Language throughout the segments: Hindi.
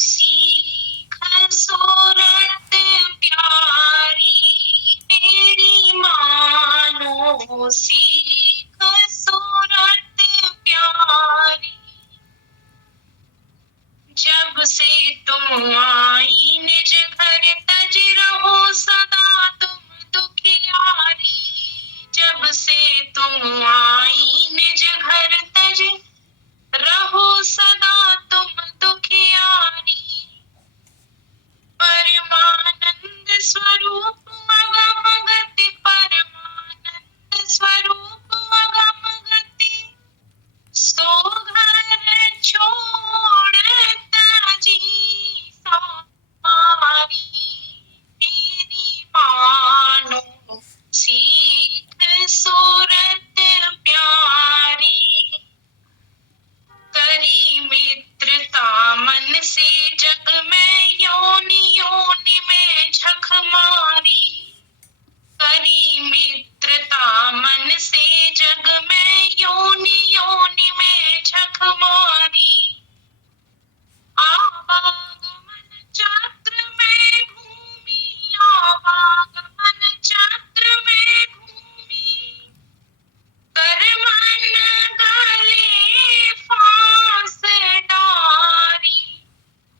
सीख सूरत प्यारी मेरी मानो, सीख सूरत प्यारी। जब से तुम आई निज घर तज रहो सदा तुम दुखियारी। जब से तुम आई निज घर तज रहो सदा तुम दुखियारी। परमानंद स्वरूप अगम गति, परमानंद स्वरूप अगम गति, सो घर छोड़ ताजी सारी मेरी मानो, सीख सूरत प्यारी। करी मित्रता मन से जग में, योनि योनि में झक मारी। करी मित्रता मन से जग में, योनि योनि में झक मारी। आवागमन चक्र में घूमी, आवागमन चक्र में घूमी, कर मन गले फांस डारी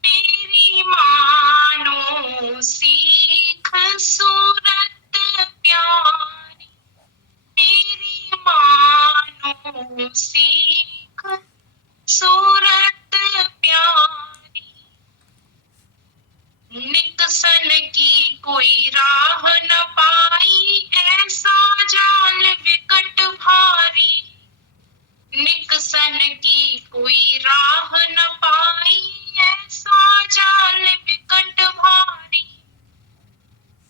मेरी मानो, सीख सूरत प्यारी मेरी मानो, सीख सूरत प्यारी। निकसन की कोई राह न पाई, ऐसा जाल विकट भारी। निकसन की कोई राह न पाई, ऐसा जाल विकट भारी।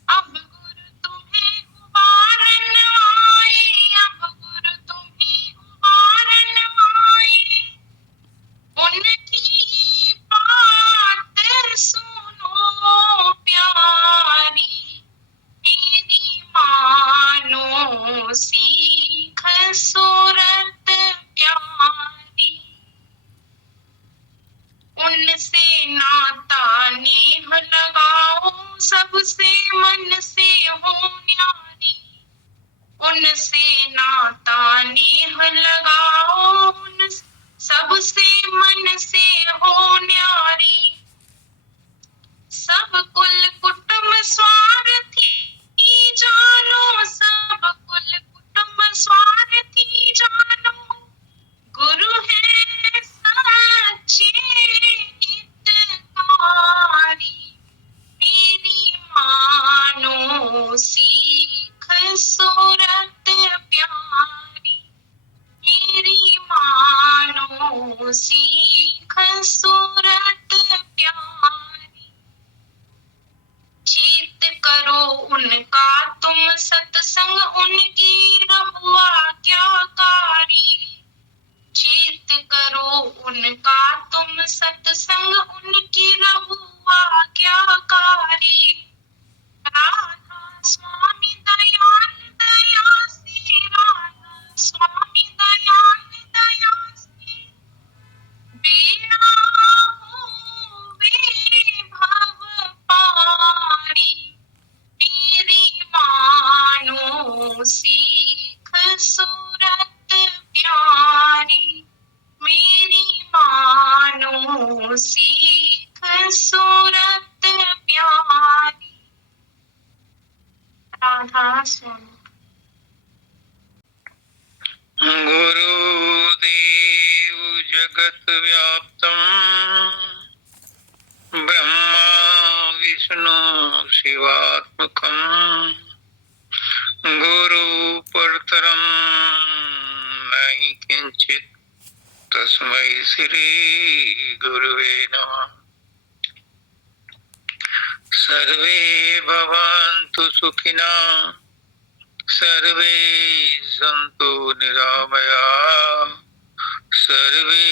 अब गुरु तुम्हें उबारन आए, अब गुरु तुम्हें उबारन आए, उनकी बात सुनो प्यारी मेरी मानो, सीख सूरत प्यारी। उनसे नाता नेह लगाओ, सबसे मन से हो न्यारी। उनसे नाता नेह लगाओ, उन सबसे मन से हो न्यारी। सब कुल कुटुंब स्वार्थी जानो, सब कुल कुटुंब स्वार्थी जानो, गुरु है सच्चे हितकारी मेरी मानो, सीख सूरत प्यारी मेरी मानो, सीख सूरत प्यारी। चेत करो उनका तुम सत्संग, उनकी रहो आज्ञाकारी। चेत करो उनका तुम सत्संग, उनकी रहो आज्ञाकारी। राधा स्वामी दयाल दया से, राधा स्वामी दयाल दया से, बेड़ा होवे भव पारी मेरी मानो, सीख सूरत प्यारी मेरी मानो, सीख सूरत प्यारी। राधा स्वामी। गुरुदेव जगत व्याप्तम, ब्रह्मा विष्णु शिवात्मकम, गुरु परतरम नहीं किंचित, तस्मै श्री गुरुवे नमः। सर्वे भवन्तु सुखिनः, सर्वे सन्तु निरामयाः, सर्वे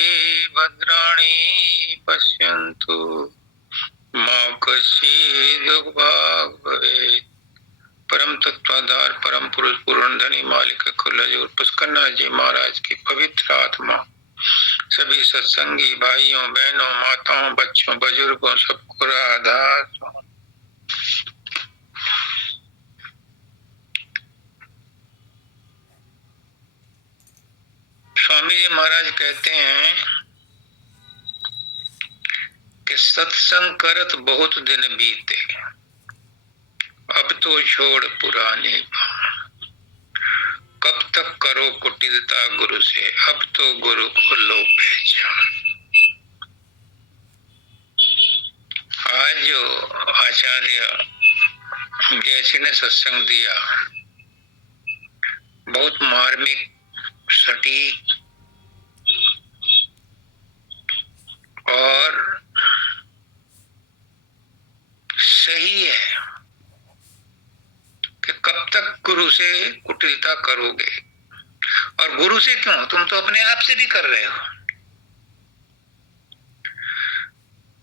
भद्राणि पश्यन्तु, मा कश्चित् दुःखभाग् भवेत्। परम तत्वाधार परम पुरुष पूर्ण धनी मालिक कुल पुष्करनाथ जी महाराज की पवित्र आत्मा सभी सत्संगी भाइयों बहनों माताओं बच्चों बुजुर्गों सबको राधा। स्वामी जी महाराज कहते हैं कि सत्संग करत बहुत दिन बीते, अब तो छोड़ पुराने, कब तक करो कुटिलता गुरु से, अब तो गुरु को लो पहचान। आज जो आचार्य जैसे ने सत्संग दिया, बहुत मार्मिक, सटीक और सही है कि कब तक गुरु से कुटिलता करोगे। और गुरु से क्यों, तुम तो अपने आप से भी कर रहे हो।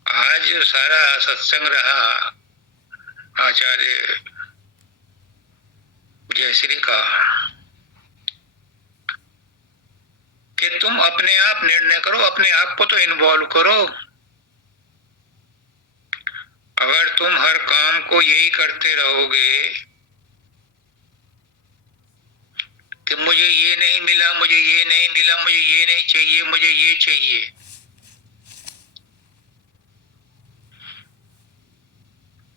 आज जो सारा सत्संग रहा आचार्य जयश्री का, कि तुम अपने आप निर्णय करो, अपने आप को तो इन्वॉल्व करो। अगर तुम हर काम को यही करते रहोगे कि मुझे ये नहीं मिला, मुझे ये नहीं मिला, मुझे ये नहीं चाहिए, मुझे ये चाहिए,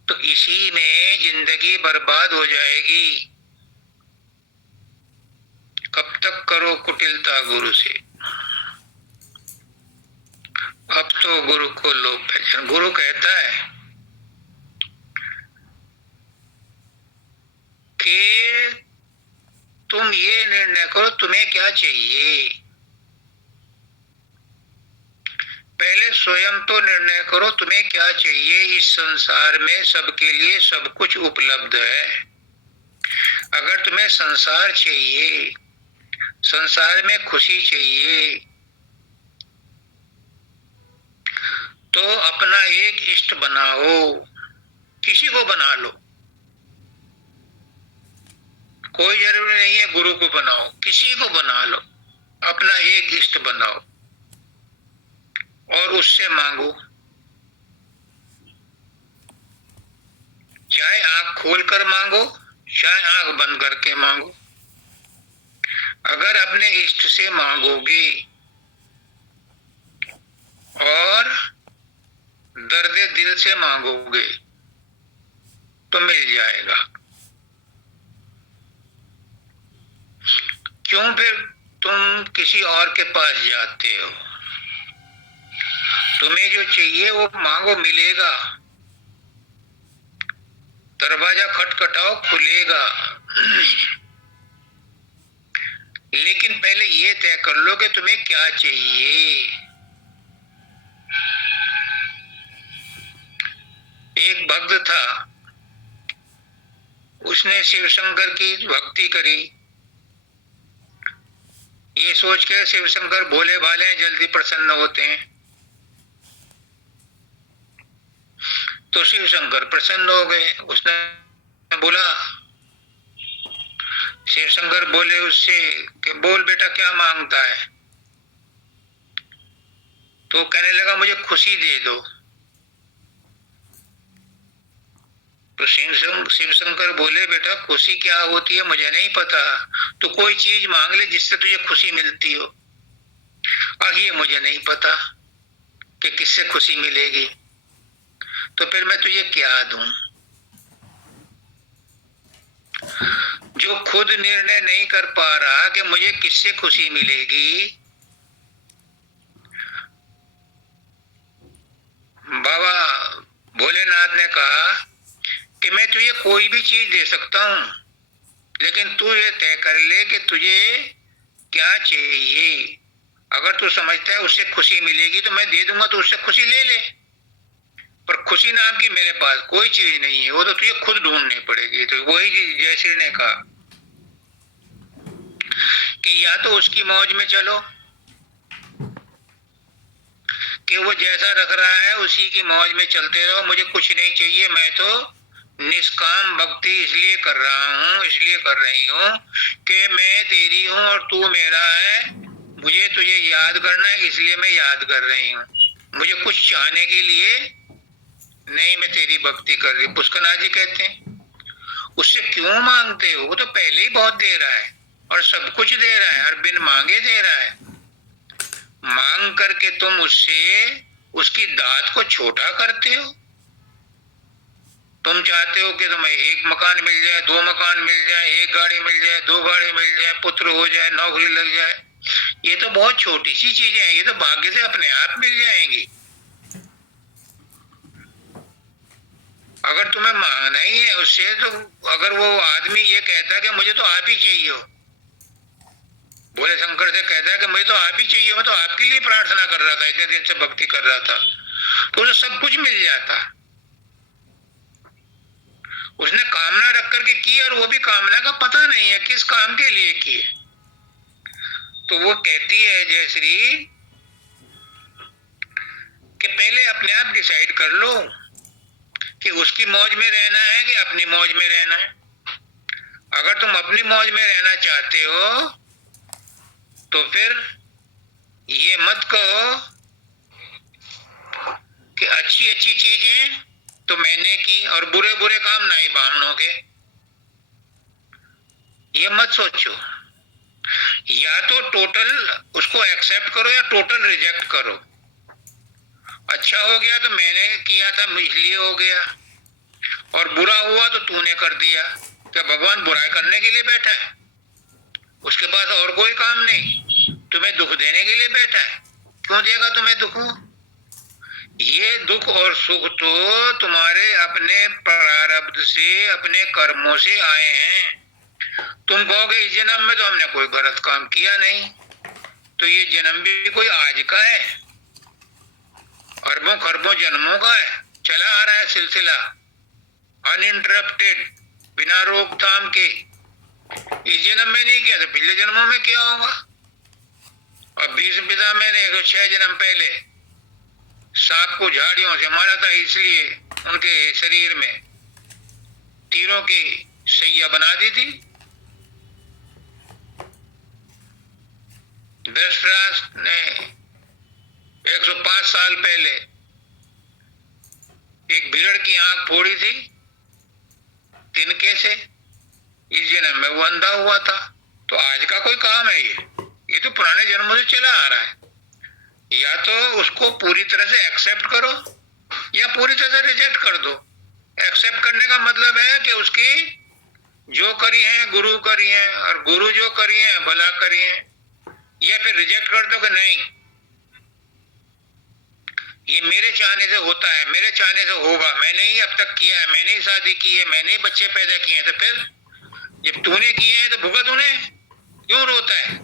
तो इसी में जिंदगी बर्बाद हो जाएगी। कब तक करो कुटिलता गुरु से, अब तो गुरु को लो पहचान। गुरु कहता है कि तुम ये निर्णय करो तुम्हें क्या चाहिए। पहले स्वयं तो निर्णय करो तुम्हें क्या चाहिए। इस संसार में सबके लिए सब कुछ उपलब्ध है। अगर तुम्हें संसार चाहिए, संसार में खुशी चाहिए, तो अपना एक इष्ट बनाओ, किसी को बना लो। कोई जरूरी नहीं है गुरु को बनाओ, किसी को बना लो, अपना एक इष्ट बनाओ और उससे मांगो। चाहे आंख खोलकर मांगो, चाहे आंख बंद करके मांगो। अगर अपने इष्ट से मांगोगे और दर्द दिल से मांगोगे तो मिल जाएगा। क्यों फिर तुम किसी और के पास जाते हो? तुम्हें जो चाहिए वो मांगो, मिलेगा। दरवाजा खटखटाओ, खुलेगा। लेकिन पहले ये तय कर लो कि तुम्हें क्या चाहिए। एक भक्त था, उसने शिव शंकर की भक्ति करी, ये सोच के शिव शंकर भोले भाले हैं, जल्दी प्रसन्न होते हैं। तो शिव शंकर प्रसन्न हो गए। उसने बोला, शिव शंकर बोले उससे कि बोल बेटा क्या मांगता है? तो कहने लगा मुझे खुशी दे दो। तो शिव शंकर बोले बेटा खुशी क्या होती है मुझे नहीं पता, तो कोई चीज मांग ले जिससे तुझे खुशी मिलती हो। अब ये मुझे नहीं पता कि किससे खुशी मिलेगी, तो फिर मैं तुझे क्या दूं? जो खुद निर्णय नहीं कर पा रहा कि मुझे किससे खुशी मिलेगी, बाबा भोलेनाथ ने कहा कि मैं तुझे कोई भी चीज दे सकता हूं, लेकिन तू ये तय कर ले कि तुझे क्या चाहिए। अगर तू समझता है उससे खुशी मिलेगी तो मैं दे दूंगा, तो उससे खुशी ले ले। पर खुशी नाम की मेरे पास कोई चीज नहीं है, वो तो तुझे खुद ढूंढनी पड़ेगी। तो वही जयश्री ने कहा कि या तो उसकी मौज में चलो कि वो जैसा रख रहा है उसी की मौज में चलते रहो, मुझे कुछ नहीं चाहिए, मैं तो निष्काम भक्ति इसलिए कर रहा हूँ, इसलिए कर रही हूँ कि मैं तेरी हूँ और तू मेरा है, मुझे तुझे याद करना है इसलिए मैं याद कर रही हूँ, मुझे कुछ चाहने के लिए नहीं मैं तेरी भक्ति कर रही। पुष्करनाथ जी कहते हैं उससे क्यों मांगते हो, वो तो पहले ही बहुत दे रहा है और सब कुछ दे रहा है और बिन मांगे दे रहा है। मांग करके तुम उससे उसकी दात को छोटा करते हो। तुम चाहते हो कि तुम्हें एक मकान मिल जाए, 2 मकान मिल जाए, 1 गाड़ी मिल जाए, 2 गाड़ी मिल जाए, पुत्र हो जाए, नौकरी लग जाए। ये तो बहुत छोटी सी चीजें हैं, ये तो भाग्य से अपने आप मिल जाएंगी। अगर तुम्हें मांगना ही है उससे, तो अगर वो आदमी ये कहता है कि मुझे तो आप ही चाहिए हो, भोले शंकर से कहता है कि मुझे तो आप ही चाहिए, मैं तो आपके लिए प्रार्थना कर रहा था, इतने दिन से भक्ति कर रहा था, तो उसे सब कुछ मिल जाता। उसने कामना रख करके की और वो भी कामना का पता नहीं है किस काम के लिए की। तो वो कहती है जयश्री कि पहले अपने आप डिसाइड कर लो कि उसकी मौज में रहना है कि अपनी मौज में रहना है। अगर तुम अपनी मौज में रहना चाहते हो तो फिर ये मत कहो कि अच्छी अच्छी चीजें तो मैंने की और बुरे बुरे काम नहीं ब्राह्मणों के, ये मत सोचो। या तो टोटल उसको एक्सेप्ट करो या टोटल रिजेक्ट करो। अच्छा हो गया तो मैंने किया था इसलिए हो गया, और बुरा हुआ तो तूने कर दिया। क्या भगवान बुराई करने के लिए बैठा है? उसके पास और कोई काम नहीं, तुम्हें दुख देने के लिए बैठा है। क्यों देगा तुम्हें दुख? ये दुख और सुख तो तुम्हारे अपने प्रारब्ध से, अपने कर्मों से आए हैं। तुम कहोगे इस जन्म में तो हमने कोई गलत काम किया नहीं, तो ये जन्म भी कोई आज का है? अरबों खरबों जन्मों का है, चला आ रहा है सिलसिला अनइंटरप्टेड, बिना रोकथाम के। इस जन्म में नहीं किया तो पिछले जन्मों में क्या होगा? अब भीष्म पिता मैंने 106 जन्म पहले सांप को झाड़ियों से मारा था, इसलिए उनके शरीर में तीरों की सैया बना दी थी। धृतराष्ट्र ने 105 साल पहले एक भेड़ की आंख फोड़ी थी तिनके से, इस जन्म में वो अंधा हुआ था। तो आज का कोई काम है ये तो पुराने जन्मों से चला आ रहा है। या तो उसको पूरी तरह से एक्सेप्ट करो या पूरी तरह से रिजेक्ट कर दो। एक्सेप्ट करने का मतलब है कि उसकी जो करी है गुरु करी है, और गुरु जो करी है भला करी है। या फिर रिजेक्ट कर दो कि नहीं, ये मेरे चाहने से होता है, मेरे चाहने से होगा, मैंने ही अब तक किया है, मैंने ही शादी की है, मैंने ही बच्चे पैदा किए हैं। तो फिर जब तूने किए हैं तो भुगत उन्हें। क्यों रोता है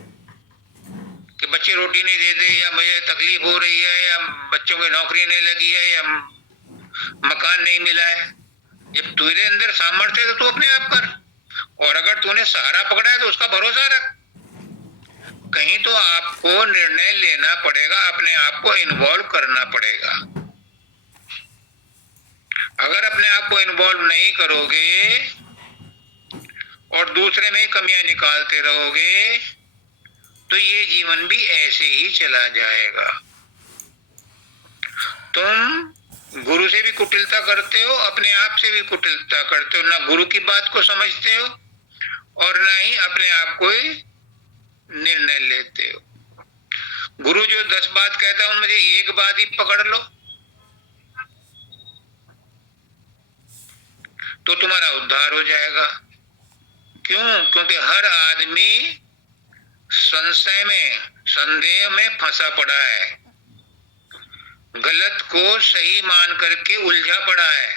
कि बच्चे रोटी नहीं देते, या मुझे तकलीफ हो रही है, या बच्चों की नौकरी नहीं लगी है, या मकान नहीं मिला है? जब तेरे अंदर सामर्थ्य है तो तू अपने आप कर, और अगर तूने सहारा पकड़ा है तो उसका भरोसा रख। कहीं तो आपको निर्णय लेना पड़ेगा, अपने आप को इन्वॉल्व करना पड़ेगा। अगर अपने आप को इन्वॉल्व नहीं करोगे और दूसरे में कमियां निकालते रहोगे तो ये जीवन भी ऐसे ही चला जाएगा। तुम गुरु से भी कुटिलता करते हो, अपने आप से भी कुटिलता करते हो। ना गुरु की बात को समझते हो और ना ही अपने आप को ही निर्णय लेते हो। गुरु जो 10 बात कहता है उनमें से एक बात ही पकड़ लो तो तुम्हारा उद्धार हो जाएगा। क्यों? क्योंकि हर आदमी संशय में, संदेह में फंसा पड़ा है, गलत को सही मान करके उलझा पड़ा है,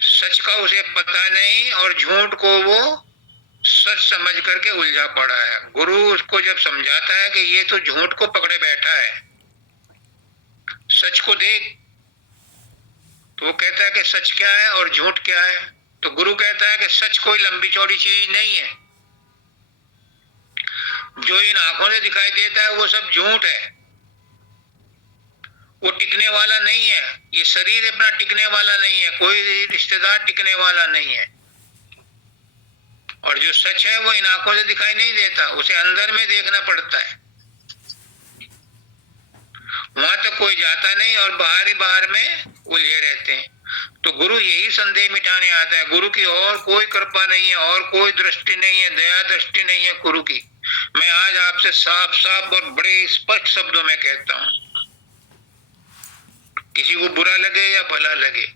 सच का उसे पता नहीं और झूठ को वो सच समझ करके उलझा पड़ा है। गुरु उसको जब समझाता है कि ये तो झूठ को पकड़े बैठा है, सच को देख, तो वो कहता है कि सच क्या है और झूठ क्या है? तो गुरु कहता है कि सच कोई लंबी चौड़ी चीज नहीं है, जो इन आंखों से दिखाई देता है वो सब झूठ है, वो टिकने वाला नहीं है। ये शरीर अपना टिकने वाला नहीं है, कोई रिश्तेदार टिकने वाला नहीं है, और जो सच है वो इन आंखों से दिखाई नहीं देता, उसे अंदर में देखना पड़ता है। वहां तक कोई जाता नहीं और बाहर ही बाहर में उलझे रहते हैं। तो गुरु यही संदेह मिटाने आता है। गुरु की और कोई कृपा नहीं है, और कोई दृष्टि नहीं है, दया दृष्टि नहीं है गुरु की। मैं आज आपसे साफ साफ और बड़े स्पष्ट शब्दों में कहता हूं, किसी को बुरा लगे या भला लगे,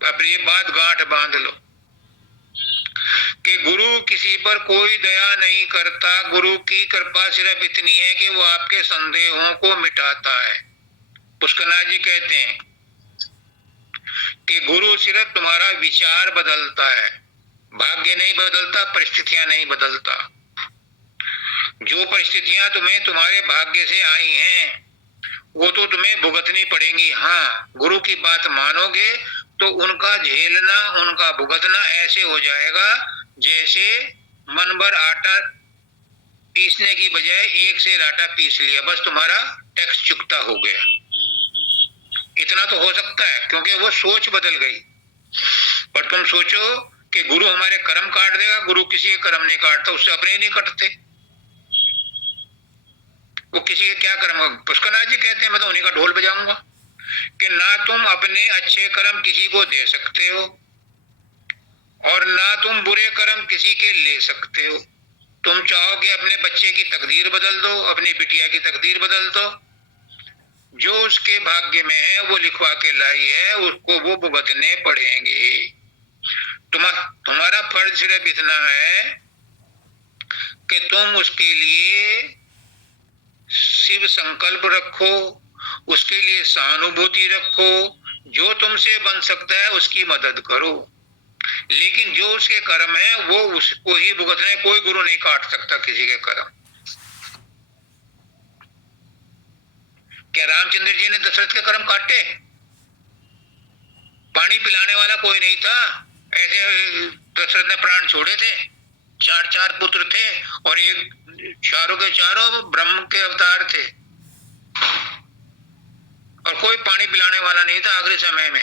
अब ये बात गांठ बांध लो कि गुरु किसी पर कोई दया नहीं करता। गुरु की कृपा सिर्फ इतनी है कि वो आपके संदेहों को मिटाता है। पुष्करनाथ जी कहते हैं कि गुरु सिर्फ तुम्हारा विचार बदलता है, भाग्य नहीं बदलता, परिस्थितियां नहीं बदलता। जो परिस्थितियां तुम्हें तुम्हारे भाग्य से आई हैं वो तो तुम्हें भुगतनी पड़ेंगी। हाँ, गुरु की बात मानोगे तो उनका झेलना, उनका भुगतना ऐसे हो जाएगा जैसे मन भर आटा पीसने की बजाय एक से आटा पीस लिया, बस तुम्हारा टैक्स चुकता हो गया। इतना तो हो सकता है, क्योंकि वो सोच बदल गई। पर तुम सोचो कि गुरु हमारे कर्म काट देगा। गुरु किसी के कर्म नहीं काटता, उससे अपने नहीं कटते। वो किसी के क्या कर्म, पुष्करनाथ जी कहते हैं मैं तो उन्हीं का ढोल बजाऊंगा कि ना तुम अपने अच्छे कर्म किसी को दे सकते हो और ना तुम बुरे कर्म किसी के ले सकते हो। तुम चाहो कि अपने बच्चे की तकदीर बदल दो, अपनी बिटिया की तकदीर बदल दो, जो उसके भाग्य में है वो लिखवा के लाई है, उसको वो भुगतने पड़ेंगे। तुम्हारा फर्ज सिर्फ इतना है कि तुम उसके लिए शिव संकल्प रखो, उसके लिए सहानुभूति रखो, जो तुमसे बन सकता है उसकी मदद करो। लेकिन जो उसके कर्म है वो उसको ही भुगतने, कोई गुरु नहीं काट सकता किसी के कर्म। क्या रामचंद्र जी ने दशरथ के कर्म काटे? पानी पिलाने वाला कोई नहीं था, ऐसे दशरथ ने प्राण छोड़े थे। चार पुत्र थे और एक चारों के चारों ब्रह्म के अवतार थे और कोई पानी पिलाने वाला नहीं था। आखिरी समय में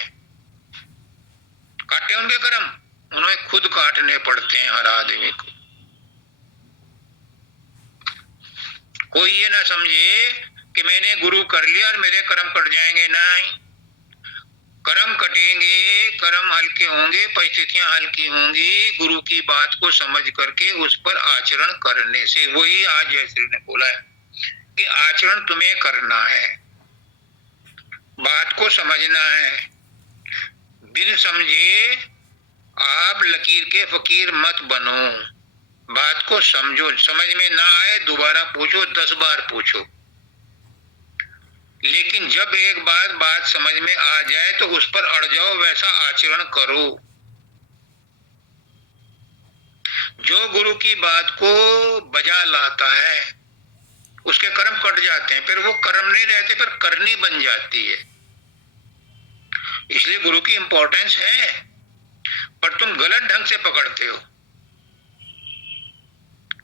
काटे उनके कर्म, उन्हें खुद काटने पड़ते हैं हर आदमी को। कोई ये ना समझे कि मैंने गुरु कर लिया और मेरे कर्म कट जाएंगे। नहीं, कर्म कटेंगे, कर्म हल्के होंगे, परिस्थितियां हल्की होंगी, गुरु की बात को समझ करके उस पर आचरण करने से। वही आज जयश्री ने बोला है कि आचरण तुम्हें करना है, बात को समझना है। बिन समझे आप लकीर के फकीर मत बनो, बात को समझो। समझ में ना आए दोबारा पूछो, 10 बार पूछो, लेकिन जब एक बार बात समझ में आ जाए तो उस पर अड़ जाओ, वैसा आचरण करो। जो गुरु की बात को बजा लाता है उसके कर्म कट जाते हैं, फिर वो कर्म नहीं रहते, फिर करनी बन जाती है। इसलिए गुरु की इंपॉर्टेंस है, पर तुम गलत ढंग से पकड़ते हो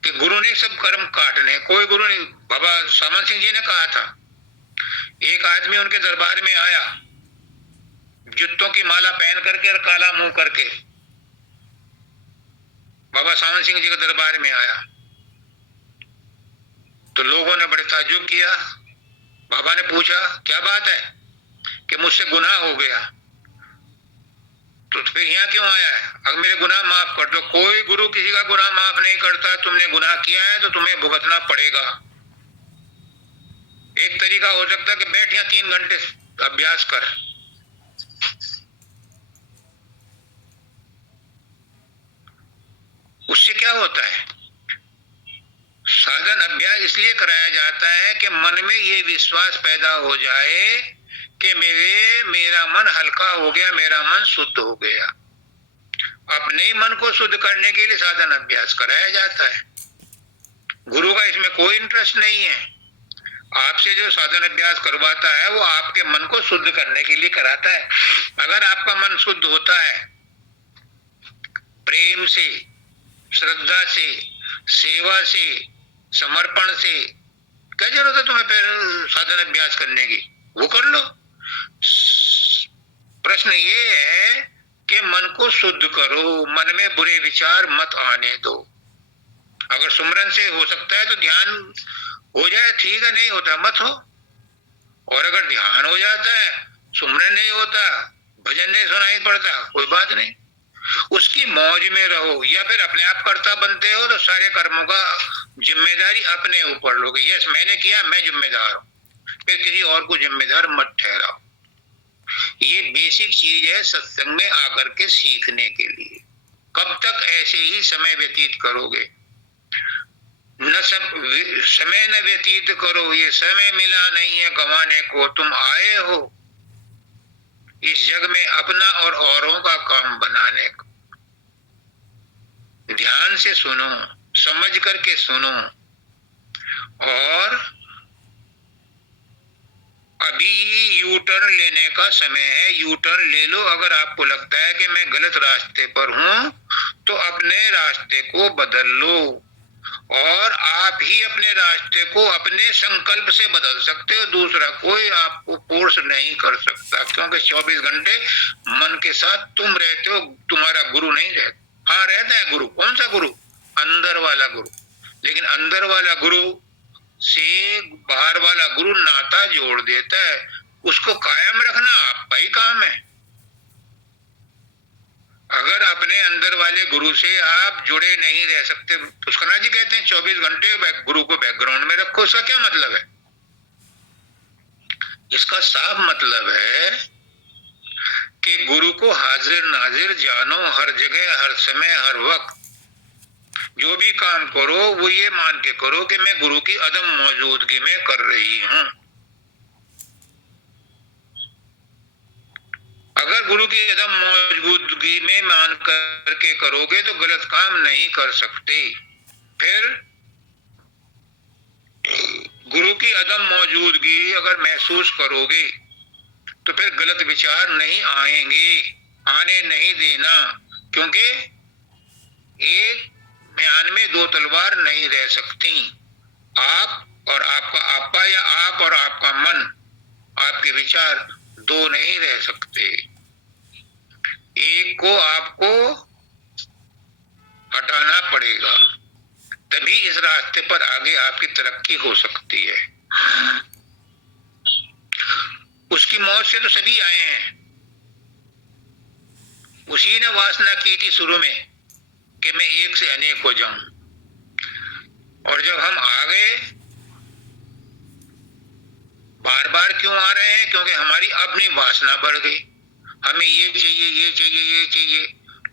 कि गुरु ने सब कर्म काटने। कोई गुरु नहीं। बाबा सामंत सिंह जी ने कहा था, एक आदमी उनके दरबार में आया जूतों की माला पहन करके और काला मुंह करके बाबा सामंत सिंह जी के दरबार में आया। तो लोगों ने बड़े ताज्जुब किया। बाबा ने पूछा क्या बात है? कि मुझसे गुनाह हो गया। तो फिर यहाँ क्यों आया है? अगर मेरे गुनाह माफ कर दो। कोई गुरु किसी का गुनाह माफ नहीं करता। तुमने गुनाह किया है तो तुम्हें भुगतना पड़ेगा। एक तरीका हो सकता है कि बैठ यहाँ 3 घंटे अभ्यास कर। उससे क्या होता है? साधन अभ्यास इसलिए कराया जाता है कि मन में ये विश्वास पैदा हो जाए कि मेरा मन हल्का हो गया, मेरा मन शुद्ध हो गया। अपने मन को शुद्ध करने के लिए साधन अभ्यास कराया जाता है। गुरु का इसमें कोई इंटरेस्ट नहीं है। आपसे जो साधन अभ्यास करवाता है वो आपके मन को शुद्ध करने के लिए कराता है। अगर आपका मन शुद्ध होता है प्रेम से, श्रद्धा से, सेवा से, समर्पण से, क्या जरूरत है तुम्हें फिर साधन अभ्यास करने की? वो कर लो। प्रश्न ये है कि के मन को शुद्ध करो, मन में बुरे विचार मत आने दो। अगर सुमरन से हो सकता है तो ध्यान हो जाए, ठीक है, नहीं होता मत हो। और अगर ध्यान हो जाता है, सुमरन नहीं होता, भजन नहीं सुनाई पड़ता, कोई बात नहीं, उसकी मौज में रहो। या फिर अपने आप कर्ता बनते हो तो सारे कर्मों का जिम्मेदारी अपने ऊपर लोगे। यस, मैंने किया, मैं जिम्मेदार हूं, फिर किसी और को जिम्मेदार मत ठहराओ। ये बेसिक चीज है सत्संग में आकर के सीखने के लिए। कब तक ऐसे ही समय व्यतीत करोगे? समय न व्यतीत करो, ये समय मिला नहीं है गंवाने को, तुम आए हो इस जग में अपना और औरों का काम बनाने को। ध्यान से सुनो, समझ करके सुनो। और अभी यू टर्न लेने का समय है, यू टर्न ले लो। अगर आपको लगता है कि मैं गलत रास्ते पर हूं तो अपने रास्ते को बदल लो। और आप ही अपने रास्ते को अपने संकल्प से बदल सकते हो, दूसरा कोई आपको फोर्स नहीं कर सकता। क्योंकि 24 घंटे मन के साथ तुम रहते हो, तुम्हारा गुरु नहीं रहता। हाँ रहता है गुरु, कौन सा गुरु? अंदर वाला गुरु। लेकिन अंदर वाला गुरु से बाहर वाला गुरु नाता जोड़ देता है, उसको कायम रखना आपका ही काम है। अगर अपने अंदर वाले गुरु से आप जुड़े नहीं रह सकते, पुष्करनाथ जी कहते हैं 24 घंटे गुरु को बैकग्राउंड में रखो। उसका क्या मतलब है? इसका साफ मतलब है कि गुरु को हाजिर नाजिर जानो, हर जगह, हर समय, हर वक्त। जो भी काम करो वो ये मान के करो कि मैं गुरु की अदम मौजूदगी में कर रही हूं। अगर गुरु की अदम मौजूदगी में मान करके करोगे तो गलत काम नहीं कर सकते। फिर गुरु की अदम मौजूदगी अगर महसूस करोगे तो फिर गलत विचार नहीं आएंगे, आने नहीं देना। क्योंकि एक म्यान में दो तलवार नहीं रह सकती। आप और आपका आपा, या आप और आपका मन, आपके विचार दो नहीं रह सकते। एक को आपको हटाना पड़ेगा, तभी इस रास्ते पर आगे आपकी तरक्की हो सकती है। उसकी मौत से तो सभी आए हैं, उसी ने वासना की थी शुरू में कि मैं एक से अनेक हो जाऊं। और जब हम आ गए, बार बार क्यों आ रहे हैं? क्योंकि हमारी अपनी वासना बढ़ गई। हमें ये चाहिए, ये चाहिए, ये चाहिए।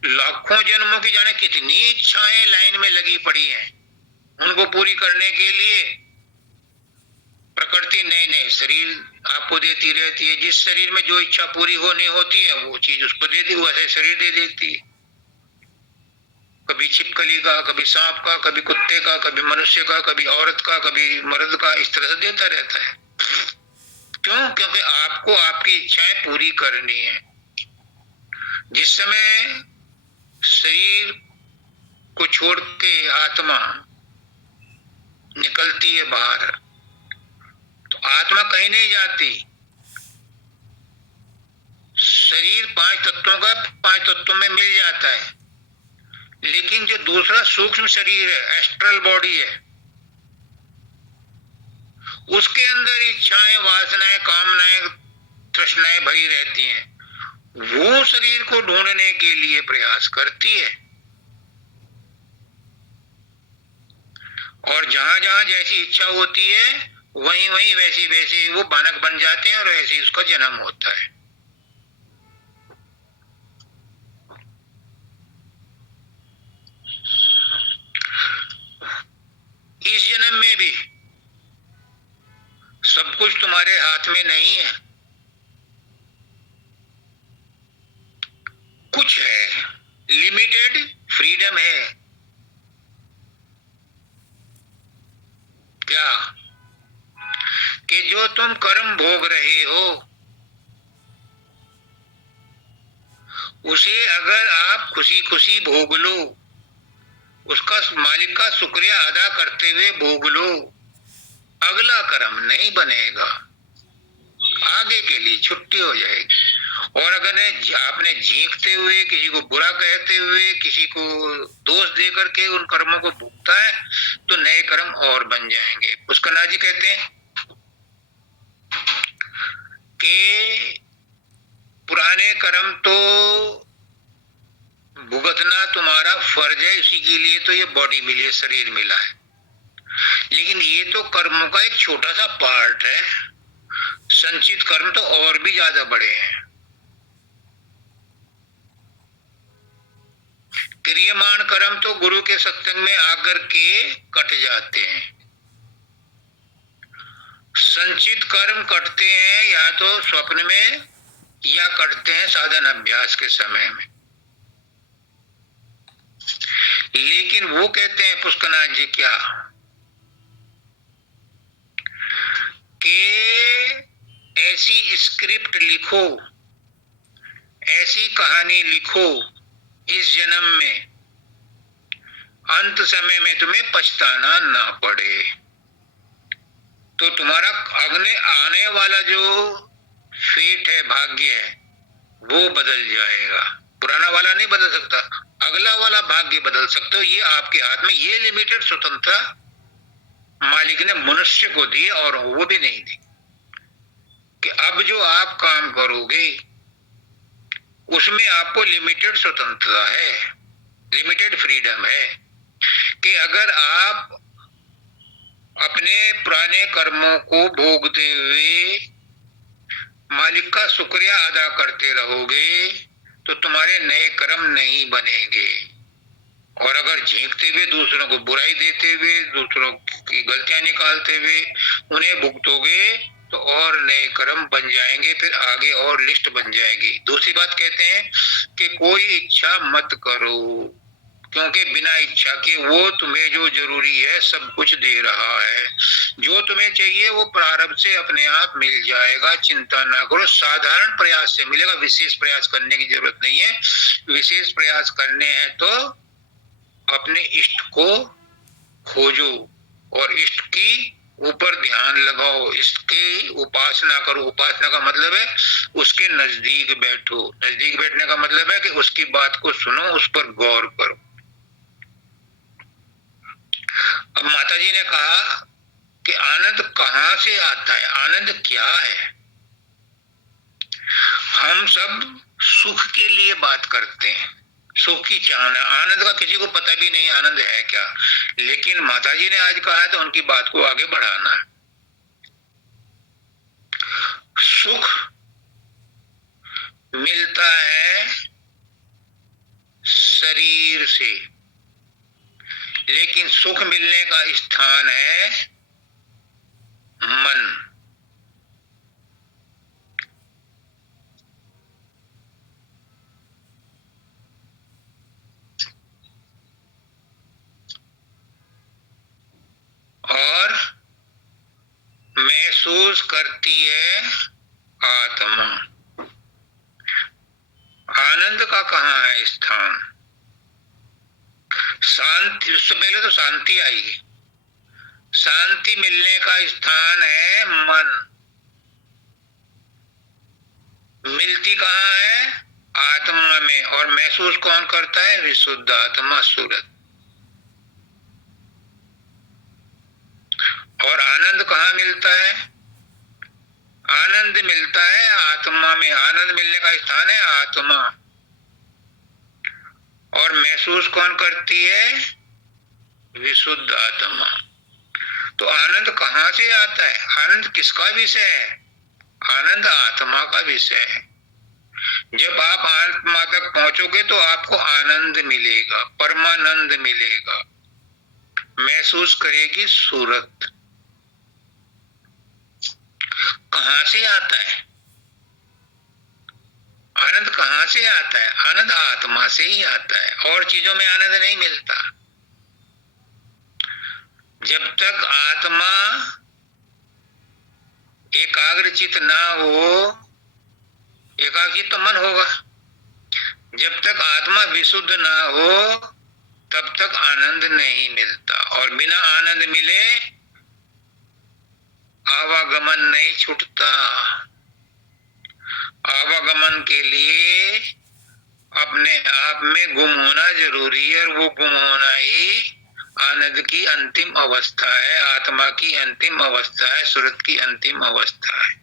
लाखों जन्मों की जाने कितनी इच्छाएं लाइन में लगी पड़ी हैं, उनको पूरी करने के लिए प्रकृति नए नए शरीर आपको देती रहती है। जिस शरीर में जो इच्छा पूरी होनी होती है वो चीज उसको देती है, वैसे शरीर दे देती है। कभी छिपकली का, कभी सांप का, कभी कुत्ते का, कभी मनुष्य का, कभी औरत का, कभी मर्द का, इस तरह से देता रहता है। क्यों? क्योंकि आपको आपकी इच्छाएं पूरी करनी है। जिस समय शरीर को छोड़ के आत्मा निकलती है बाहर, तो आत्मा कहीं नहीं जाती। शरीर 5 तत्वों का 5 तत्वों में मिल जाता है। लेकिन जो दूसरा सूक्ष्म शरीर है, एस्ट्रल बॉडी है, उसके अंदर इच्छाएं, वासनाएं, कामनाएं, तृष्णाएं भरी रहती हैं। वो शरीर को ढूंढने के लिए प्रयास करती है। और जहां जहां जैसी इच्छा होती है वहीं वहीं वैसी वैसी वो बानक बन जाते हैं और ऐसे उसका जन्म होता है। इस जन्म में भी सब कुछ तुम्हारे हाथ में नहीं है, कुछ है, लिमिटेड फ्रीडम है। क्या? कि जो तुम कर्म भोग रहे हो उसे अगर आप खुशी खुशी भोग लो, उसका मालिक का शुक्रिया अदा करते हुए भोग लो, अगला कर्म नहीं बनेगा, आगे के लिए छुट्टी हो जाएगी। और अगर आपने झींकते हुए, किसी को बुरा कहते हुए, किसी को दोष दे करके उन कर्मों को भुगता है तो नए कर्म और बन जाएंगे। पुष्करनाथ जी कहते हैं कि पुराने कर्म तो भुगतना तुम्हारा फर्ज है, इसी के लिए तो ये बॉडी मिली है, शरीर मिला है, लेकिन ये तो कर्मों का एक छोटा सा पार्ट है। संचित कर्म तो और भी ज्यादा बड़े हैं। क्रियमाण कर्म तो गुरु के सत्संग में आकर के कट जाते हैं। संचित कर्म कटते हैं या तो स्वप्न में या कटते हैं साधन अभ्यास के समय में। लेकिन वो कहते हैं पुष्करनाथ जी क्या कि ऐसी स्क्रिप्ट लिखो, ऐसी कहानी लिखो इस जन्म में, अंत समय में तुम्हें पछताना ना पड़े। तो तुम्हारा अगले आने वाला जो फेट है, भाग्य है, वो बदल जाएगा। पुराना वाला नहीं बदल सकता, अगला वाला भाग्य बदल सकते हो। ये आपके हाथ में, ये लिमिटेड स्वतंत्रता मालिक ने मनुष्य को दी और वो भी नहीं दी कि अब जो आप काम करोगे उसमें आपको लिमिटेड स्वतंत्रता है, लिमिटेड फ्रीडम है कि अगर आप अपने पुराने कर्मों को भोगते हुए मालिक का शुक्रिया अदा करते रहोगे तो तुम्हारे नए कर्म नहीं बनेंगे। और अगर झींकते हुए, दूसरों को बुराई देते हुए, दूसरों की गलतियां निकालते हुए उन्हें भुगतोगे तो और नए कर्म बन जाएंगे, फिर आगे और लिस्ट बन जाएगी। दूसरी बात कहते हैं कि कोई इच्छा मत करो, क्योंकि बिना इच्छा के वो तुम्हें जो जरूरी है सब कुछ दे रहा है। जो तुम्हें चाहिए वो प्रारब्ध से अपने आप मिल जाएगा, चिंता ना करो। साधारण प्रयास से मिलेगा, विशेष प्रयास करने की जरूरत नहीं है। विशेष प्रयास करने हैं तो अपने इष्ट को खोजो और इष्ट की ऊपर ध्यान लगाओ, इष्ट की उपासना करो। उपासना का मतलब है उसके नजदीक बैठो। नजदीक बैठने का मतलब है कि उसकी बात को सुनो, उस पर गौर करो। अब माता जी ने कहा कि आनंद कहां से आता है, आनंद क्या है। हम सब सुख के लिए बात करते हैं, सुख की चाहना। आनंद का किसी को पता भी नहीं आनंद है क्या, लेकिन माता जी ने आज कहा है तो उनकी बात को आगे बढ़ाना है। सुख मिलता है शरीर से, लेकिन सुख मिलने का स्थान है मन। और महसूस करती है आत्मा। आनंद का कहाँ है स्थान? शांति, उससे पहले तो शांति आएगी। शांति मिलने का स्थान है मन। मिलती कहाँ है? आत्मा में। और महसूस कौन करता है? विशुद्ध आत्मा, सूरत। और आनंद कहाँ मिलता है? आनंद मिलता है आत्मा में। आनंद मिलने का स्थान है आत्मा। और महसूस कौन करती है? विशुद्ध आत्मा। तो आनंद कहाँ से आता है? आनंद किसका विषय है? आनंद आत्मा का विषय है। जब आप आत्मा तक पहुंचोगे तो आपको आनंद मिलेगा, परमानंद मिलेगा। महसूस करेगी सूरत। कहां से आता है आनंद? कहां से आता है आनंद? आत्मा से ही आता है। और चीजों में आनंद नहीं मिलता। जब तक आत्मा एकाग्रचित ना हो, एकाग्रचित तो मन होगा, जब तक आत्मा विशुद्ध ना हो तब तक आनंद नहीं मिलता। और बिना आनंद मिले आवागमन नहीं छूटता। आवागमन के लिए अपने आप में गुम होना जरूरी है, और वो गुम होना ही आनंद की अंतिम अवस्था है, आत्मा की अंतिम अवस्था है, सुरत की अंतिम अवस्था है।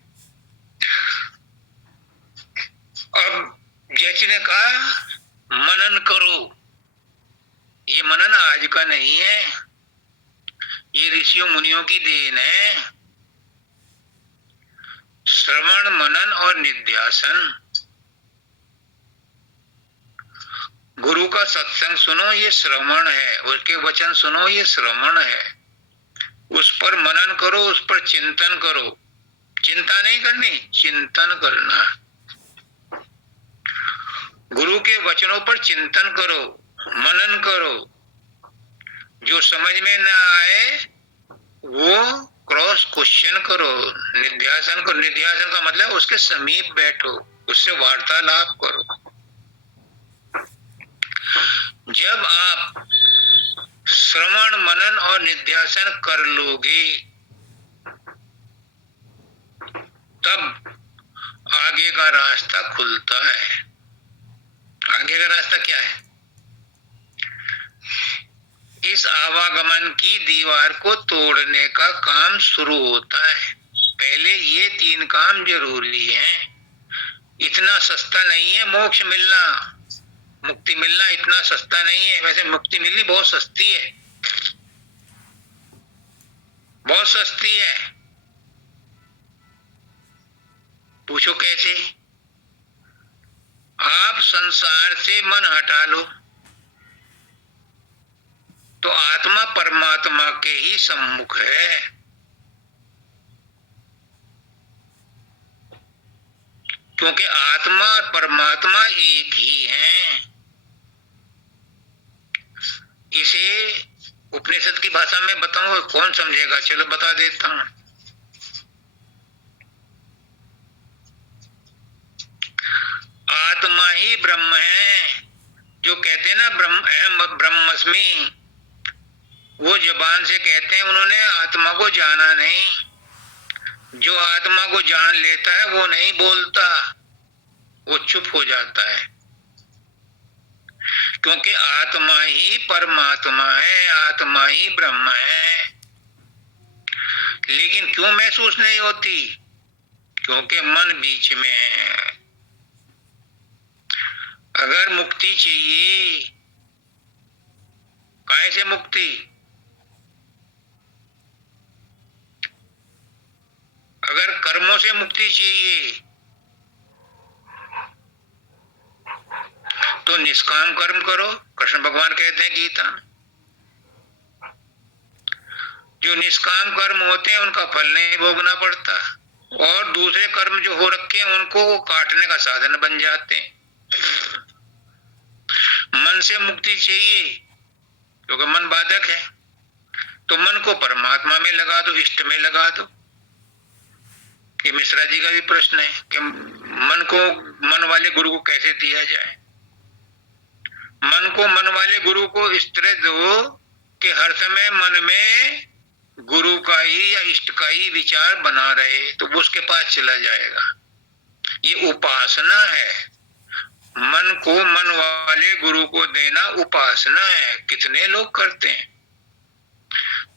अब जैसे ने कहा मनन करो, ये मनन आज का नहीं है, ये ऋषियों मुनियों की देन है। श्रवण मनन और निध्यासन, गुरु का सत्संग सुनो ये श्रवण है, उसके वचन सुनो ये श्रवण है, उस पर मनन करो, उस पर चिंतन करो। चिंता नहीं करनी, चिंतन करना। गुरु के वचनों पर चिंतन करो, मनन करो। जो समझ में न आए वो क्रॉस क्वेश्चन करो, निध्यासन करो। निध्यासन का मतलब उसके समीप बैठो, उससे वार्तालाप करो। जब आप श्रवण मनन और निध्यासन कर लोगे तब आगे का रास्ता खुलता है। आगे का रास्ता क्या है? इस आवागमन की दीवार को तोड़ने का काम शुरू होता है। पहले ये 3 काम जरूरी हैं। इतना सस्ता नहीं है मोक्ष मिलना, मुक्ति मिलना इतना सस्ता नहीं है। वैसे मुक्ति मिलनी बहुत सस्ती है, बहुत सस्ती है। पूछो कैसे? आप संसार से मन हटा लो तो आत्मा परमात्मा के ही सम्मुख है। क्योंकि आत्मा और परमात्मा एक ही हैं। इसे उपनिषद की भाषा में बताऊं, कौन समझेगा? चलो बता देता हूं। आत्मा ही ब्रह्म है। जो कहते हैं ना ब्रह्म अहम ब्रह्मस्मि, वो जबान से कहते हैं, उन्होंने आत्मा को जाना नहीं। जो आत्मा को जान लेता है वो नहीं बोलता, वो चुप हो जाता है। क्योंकि आत्मा ही परमात्मा है, आत्मा ही ब्रह्म है। लेकिन क्यों महसूस नहीं होती? क्योंकि मन बीच में है। अगर मुक्ति चाहिए, काहे से मुक्ति? अगर कर्मों से मुक्ति चाहिए तो निष्काम कर्म करो। कृष्ण भगवान कहते हैं गीता, जो निष्काम कर्म होते हैं उनका फल नहीं भोगना पड़ता, और दूसरे कर्म जो हो रखे हैं उनको वो काटने का साधन बन जाते हैं। मन से मुक्ति चाहिए क्योंकि मन बाधक है, तो मन को परमात्मा में लगा दो, इष्ट में लगा दो। ये मिश्रा जी का भी प्रश्न है कि मन को मन वाले गुरु को कैसे दिया जाए। मन को मन वाले गुरु को इस तरह दो कि हर समय मन में गुरु का ही या इष्ट का ही विचार बना रहे, तो वो उसके पास चला जाएगा। ये उपासना है। मन को मन वाले गुरु को देना उपासना है। कितने लोग करते हैं,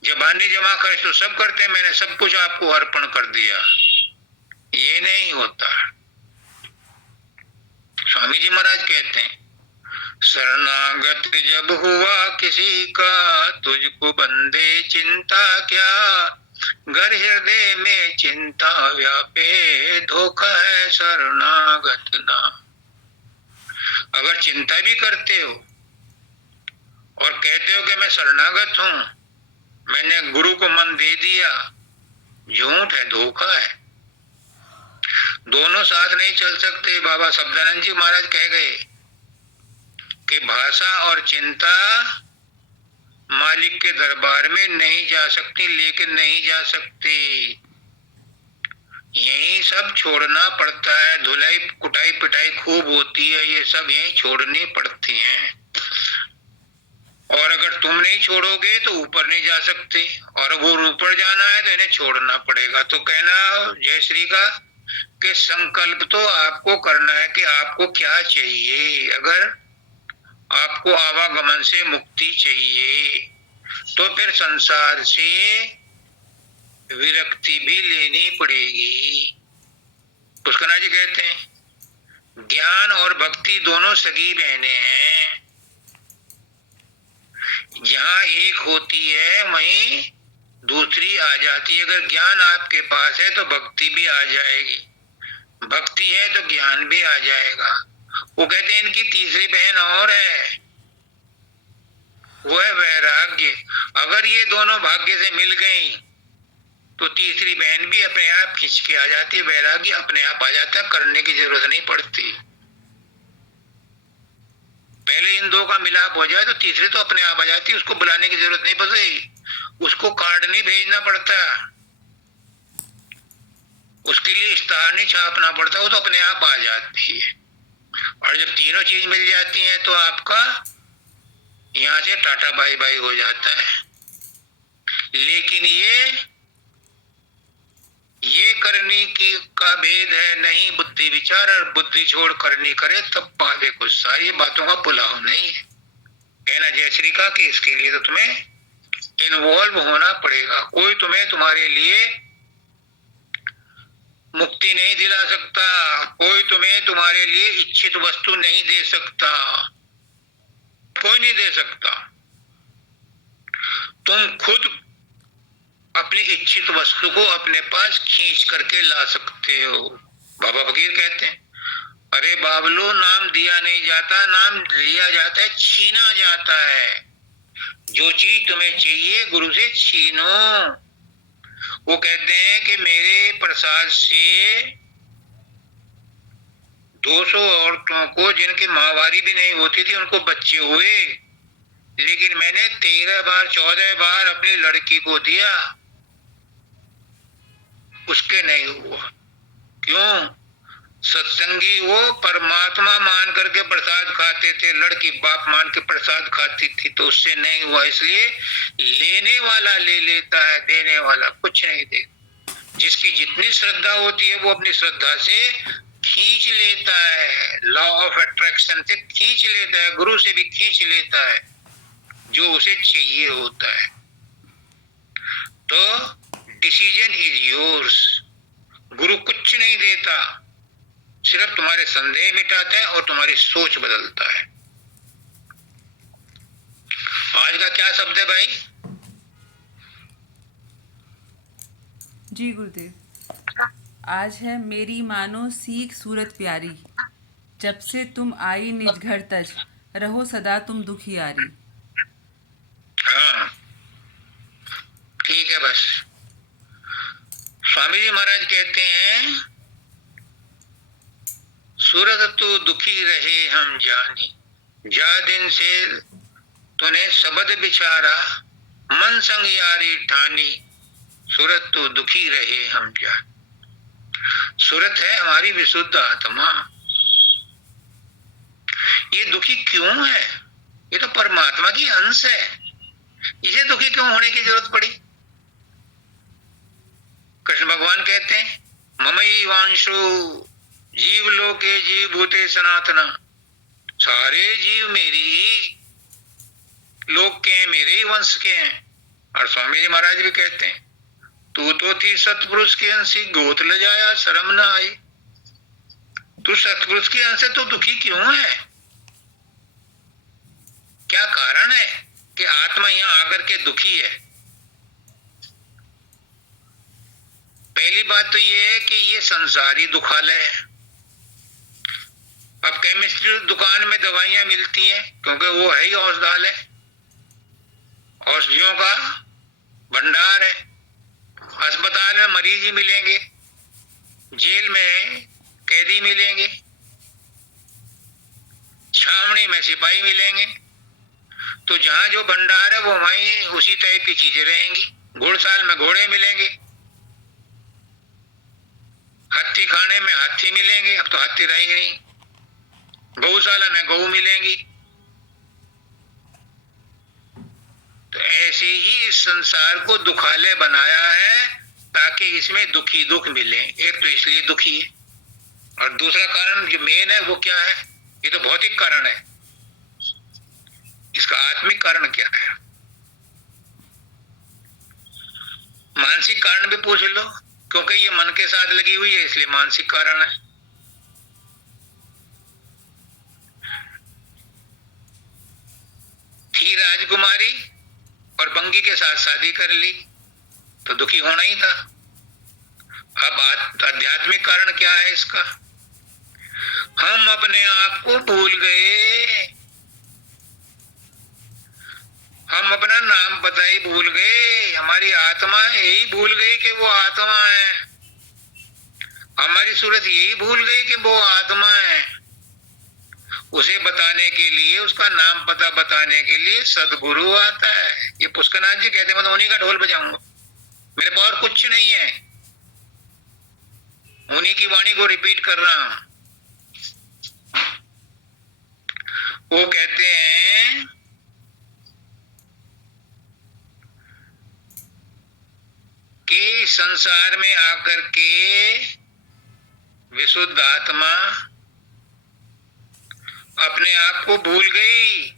जबानी जमा करे तो सब करते हैं, मैंने सब कुछ आपको अर्पण कर दिया। ये नहीं होता। स्वामी जी महाराज कहते हैं, शरणागत जब हुआ किसी का, तुझको बंदे चिंता क्या। घर हृदय में चिंता व्यापे, धोखा है शरणागत ना। अगर चिंता भी करते हो और कहते हो कि मैं शरणागत हूं, मैंने गुरु को मन दे दिया, झूठ है, धोखा है। दोनों साथ नहीं चल सकते। बाबा शब्दानंद जी महाराज कह गए कि भाषा और चिंता मालिक के दरबार में नहीं जा सकती, लेकिन नहीं जा सकती। यही सब छोड़ना पड़ता है। धुलाई कुटाई पिटाई खूब होती है, ये सब यही छोड़नी पड़ती हैं। और अगर तुम नहीं छोड़ोगे तो ऊपर नहीं जा सकते, और अगर ऊपर जाना है तो इन्हें छोड़ना पड़ेगा। तो कहना जय श्री का कि संकल्प तो आपको करना है कि आपको क्या चाहिए। अगर आपको आवागमन से मुक्ति चाहिए तो फिर संसार से विरक्ति भी लेनी पड़ेगी। पुष्कना जी कहते हैं ज्ञान और भक्ति दोनों सगी बहनें हैं। जहां एक होती है वहीं दूसरी आ जाती है। अगर ज्ञान आपके पास है तो भक्ति भी आ जाएगी, भक्ति है तो ज्ञान भी आ जाएगा। वो कहते हैं इनकी तीसरी बहन और है, वो है वैराग्य। अगर ये दोनों भाग्य से मिल गई तो तीसरी बहन भी अपने आप खिंच के आ जाती है, वैराग्य अपने आप आ जाता है, करने की जरूरत नहीं पड़ती। पहले इन दो का मिलाप हो जाए तो तीसरी तो अपने आप आ जाती है, उसको बुलाने की जरूरत नहीं पड़ती, उसको कार्ड नहीं भेजना पड़ता, उसके लिए इश्तहार नहीं छापना पड़ता, वो तो अपने आप आ जाती है। और जब तीनों चीज मिल जाती है तो आपका यहां से टाटा बाय बाय हो जाता है। लेकिन ये करने की का भेद है नहीं बुद्धि विचार, और बुद्धि छोड़ करनी करे तब पावे कुछ सारी बातों का पुलाव नहीं है। कहना जयश्री का कि इसके लिए तो तुम्हें इन्वॉल्व होना पड़ेगा। कोई तुम्हें तुम्हारे लिए मुक्ति नहीं दिला सकता, कोई तुम्हें तुम्हारे लिए इच्छित वस्तु नहीं दे सकता, कोई नहीं दे सकता। तुम खुद अपनी इच्छित वस्तु को अपने पास खींच करके ला सकते हो। बाबा फकीर कहते हैं अरे बाबलो नाम दिया नहीं जाता, नाम लिया जाता है, छीना जाता है। जो चीज तुम्हें चाहिए गुरु से छीनो। वो कहते हैं कि मेरे प्रसाद से 200 औरतों को जिनकी माहवारी भी नहीं होती थी उनको बच्चे हुए, लेकिन मैंने 13 बार 14 बार अपनी लड़की को दिया, उसके नहीं हुआ। क्यों? सत्संगी वो परमात्मा मान करके प्रसाद खाते थे, लड़की बाप मान के प्रसाद खाती थी, तो उससे नहीं हुआ। इसलिए लेने वाला ले लेता है, देने वाला कुछ नहीं दे। जिसकी जितनी श्रद्धा होती है वो अपनी श्रद्धा से खींच लेता है, लॉ ऑफ अट्रैक्शन से खींच लेता है, गुरु से भी खींच लेता है जो उसे चाहिए होता है। तो डिसीजन इज योर्स। गुरु कुछ नहीं देता, सिर्फ तुम्हारे संदेह मिटाता है और तुम्हारी सोच बदलता है। आज का क्या शब्द है भाई? जी गुरुदेव, आज है मेरी मानो सीख सूरत प्यारी, जब से तुम आई निज घर तज, रहो सदा तुम दुखियारी। हाँ ठीक है। बस स्वामी जी महाराज कहते हैं सूरत तू दुखी रहे हम जानी, जा दिन से तूने शब्द बिचारा, मन संग यारी ठानी, सूरत तू दुखी रहे हम जानी। सूरत है हमारी विशुद्ध आत्मा। ये दुखी क्यों है? ये तो परमात्मा की अंश है, इसे दुखी क्यों होने की जरूरत पड़ी? कृष्ण भगवान कहते हैं ममई वांशो जीव लोके जीव भूते सनातना, सारे जीव मेरे ही लोक के हैं, मेरे ही वंश के हैं। और स्वामी जी महाराज भी कहते हैं तू तो थी सतपुरुष के अंशी, गोत ले जाया शर्म ना आई। तू सतपुरुष के अंश से तो दुखी क्यों है? क्या कारण है कि आत्मा यहां आकर के दुखी है? पहली बात तो ये है कि ये संसारी दुखालय है। अब केमिस्ट्री दुकान में दवाइयां मिलती हैं क्योंकि वो है ही औषधालय, औषधियों का भंडार है। अस्पताल में मरीज ही मिलेंगे, जेल में कैदी मिलेंगे, छावनी में सिपाही मिलेंगे। तो जहां जो भंडार है वो वहीं उसी टाइप की चीजें रहेंगी। घोड़साल में घोड़े मिलेंगे, हाथी खाने में हाथी मिलेंगे, अब तो हाथी रहेंगे नहीं। गौशाला में गौ मिलेंगी। तो ऐसे ही इस संसार को दुखालय बनाया है ताकि इसमें दुखी दुख मिले। एक तो इसलिए दुखी है, और दूसरा कारण जो मेन है वो क्या है? ये तो भौतिक कारण है, इसका आत्मिक कारण क्या है? मानसिक कारण भी पूछ लो, क्योंकि ये मन के साथ लगी हुई है इसलिए मानसिक कारण है। थी राजकुमारी और बंगी के साथ शादी कर ली तो दुखी होना ही था। अब आध्यात्मिक कारण क्या है इसका? हम अपने आप को भूल गए, हम अपना नाम पता ही भूल गए, हमारी आत्मा यही भूल गई कि वो आत्मा है, हमारी सूरत यही भूल गई कि वो आत्मा है। उसे बताने के लिए, उसका नाम पता बताने के लिए सदगुरु आता है। ये पुष्करनाथ जी कहते हैं मैं तो उन्हीं का ढोल बजाऊंगा, मेरे पास और कुछ नहीं है, उन्हीं की वाणी को रिपीट कर रहा हूं। वो कहते हैं कि संसार में आकर के विशुद्ध आत्मा अपने आप को भूल गई,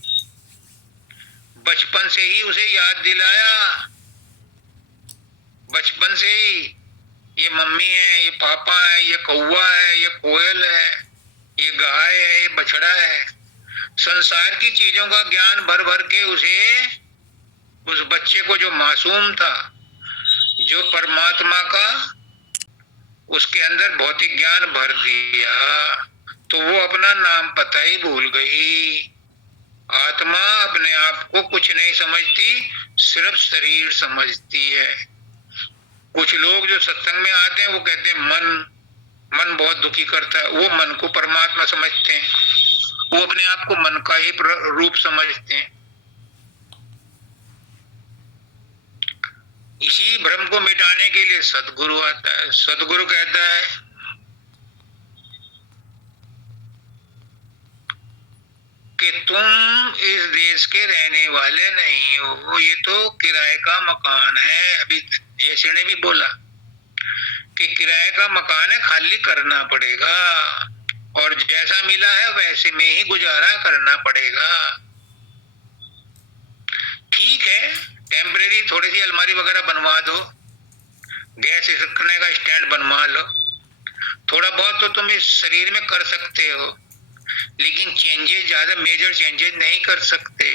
बचपन से ही उसे याद दिलाया, बचपन से ही ये मम्मी है, ये पापा है, ये कौवा है, ये कोयल है, ये गाय है, ये बछड़ा है। संसार की चीजों का ज्ञान भर भर के उसे, उस बच्चे को जो मासूम था, जो परमात्मा का उसके अंदर भौतिक ज्ञान भर दिया, तो वो अपना नाम पता ही भूल गई। आत्मा अपने आप को कुछ नहीं समझती, सिर्फ शरीर समझती है। कुछ लोग जो सत्संग में आते हैं वो कहते हैं मन बहुत दुखी करता है, वो मन को परमात्मा समझते हैं, वो अपने आप को मन का ही रूप समझते हैं। इसी भ्रम को मिटाने के लिए सदगुरु आता है। सदगुरु कहता है कि तुम इस देश के रहने वाले नहीं हो, ये तो किराए का मकान है। अभी जैसे ने भी बोला कि किराए का मकान है, खाली करना पड़ेगा, और जैसा मिला है वैसे में ही गुजारा करना पड़ेगा। ठीक है, टेम्परेरी थोड़ी सी अलमारी वगैरह बनवा दो, गैस रखने का स्टैंड बनवा लो, थोड़ा बहुत तो तुम इस शरीर में कर सकते हो, लेकिन चेंजेस, ज्यादा मेजर चेंजेस नहीं कर सकते।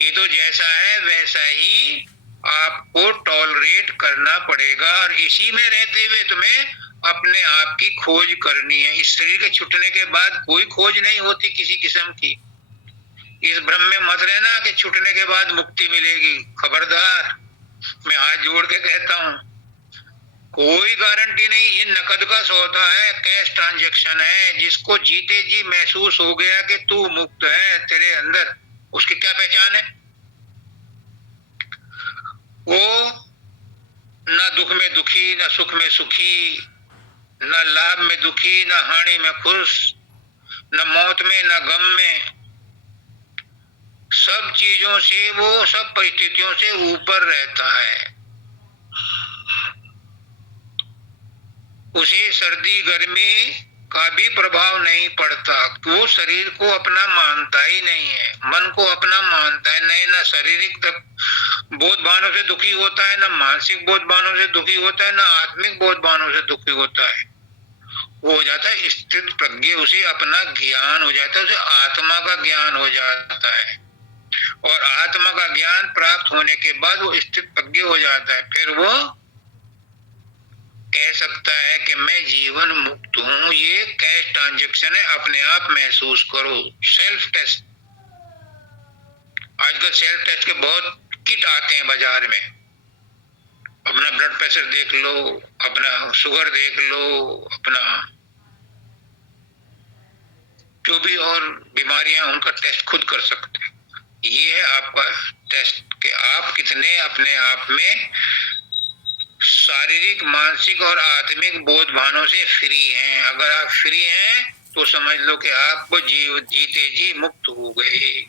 ये तो जैसा है वैसा ही आपको टॉलरेट करना पड़ेगा, और इसी में रहते हुए तुम्हें अपने आप की खोज करनी है। इस शरीर के छूटने के बाद कोई खोज नहीं होती किसी किस्म की। इस भ्रम में मत रहना कि छूटने के बाद मुक्ति मिलेगी। खबरदार, मैं हाथ जोड़ के कहता हूं, कोई गारंटी नहीं। ये नकद का सौदा है, कैश ट्रांजैक्शन है। जिसको जीते जी महसूस हो गया कि तू मुक्त है तेरे अंदर, उसकी क्या पहचान है? वो न दुख में दुखी, न सुख में सुखी, न लाभ में दुखी, न हानि में खुश, न मौत में, न गम में। सब चीजों से वो, सब परिस्थितियों से ऊपर रहता है। उसे सर्दी गर्मी का भी प्रभाव नहीं पड़ता। वो शरीर को अपना मानता ही नहीं है, मन को अपना मानता है नहीं। ना शारीरिक बोध भावों से दुखी होता है, ना मानसिक बोध भावों से दुखी होता है, ना आत्मिक बोध भावों से दुखी होता है। वो हो जाता है स्थित प्रज्ञ, उसे अपना ज्ञान हो जाता है, उसे आत्मा का ज्ञान हो जाता है। और आत्मा का ज्ञान प्राप्त होने के बाद वो स्थित प्रज्ञ हो जाता है। फिर वो कह सकता है कि मैं जीवन मुक्त हूं। ये कैश ट्रांजैक्शन है, अपने आप महसूस करो। सेल्फ टेस्ट, आजकल सेल्फ टेस्ट के बहुत किट आते हैं बाजार में। अपना ब्लड प्रेशर देख लो, अपना शुगर देख लो, अपना जो भी और बीमारियां, उनका टेस्ट खुद कर सकते हैं। ये है आपका टेस्ट कि आप कितने अपने आप में शारीरिक, मानसिक और आत्मिक बोध भावों से फ्री हैं। अगर आप फ्री हैं तो समझ लो कि आपको जीते जी मुक्त हो गए।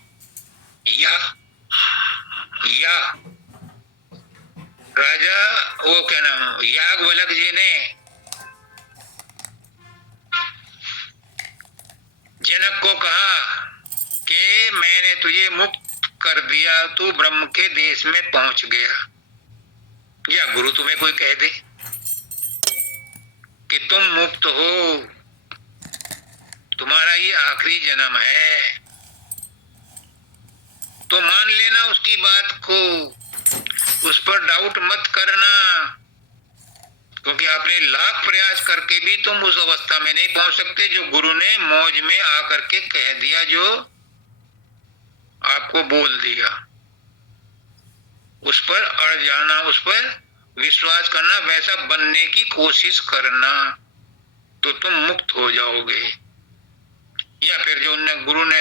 या राजा वो क्या नाम याज्ञवल्क्य जी ने जनक को कहा कि मैंने तुझे मुक्त कर दिया, तू ब्रह्म के देश में पहुंच गया। या गुरु तुम्हें कोई कह दे कि तुम मुक्त हो, तुम्हारा ये आखिरी जन्म है, तो मान लेना उसकी बात को, उस पर डाउट मत करना, क्योंकि आपने लाख प्रयास करके भी तुम उस अवस्था में नहीं पहुंच सकते जो गुरु ने मौज में आकर के कह दिया, जो आपको बोल दिया। उस पर अड़ जाना, उस पर विश्वास करना, वैसा बनने की कोशिश करना, तो तुम मुक्त हो जाओगे। या फिर जो गुरु ने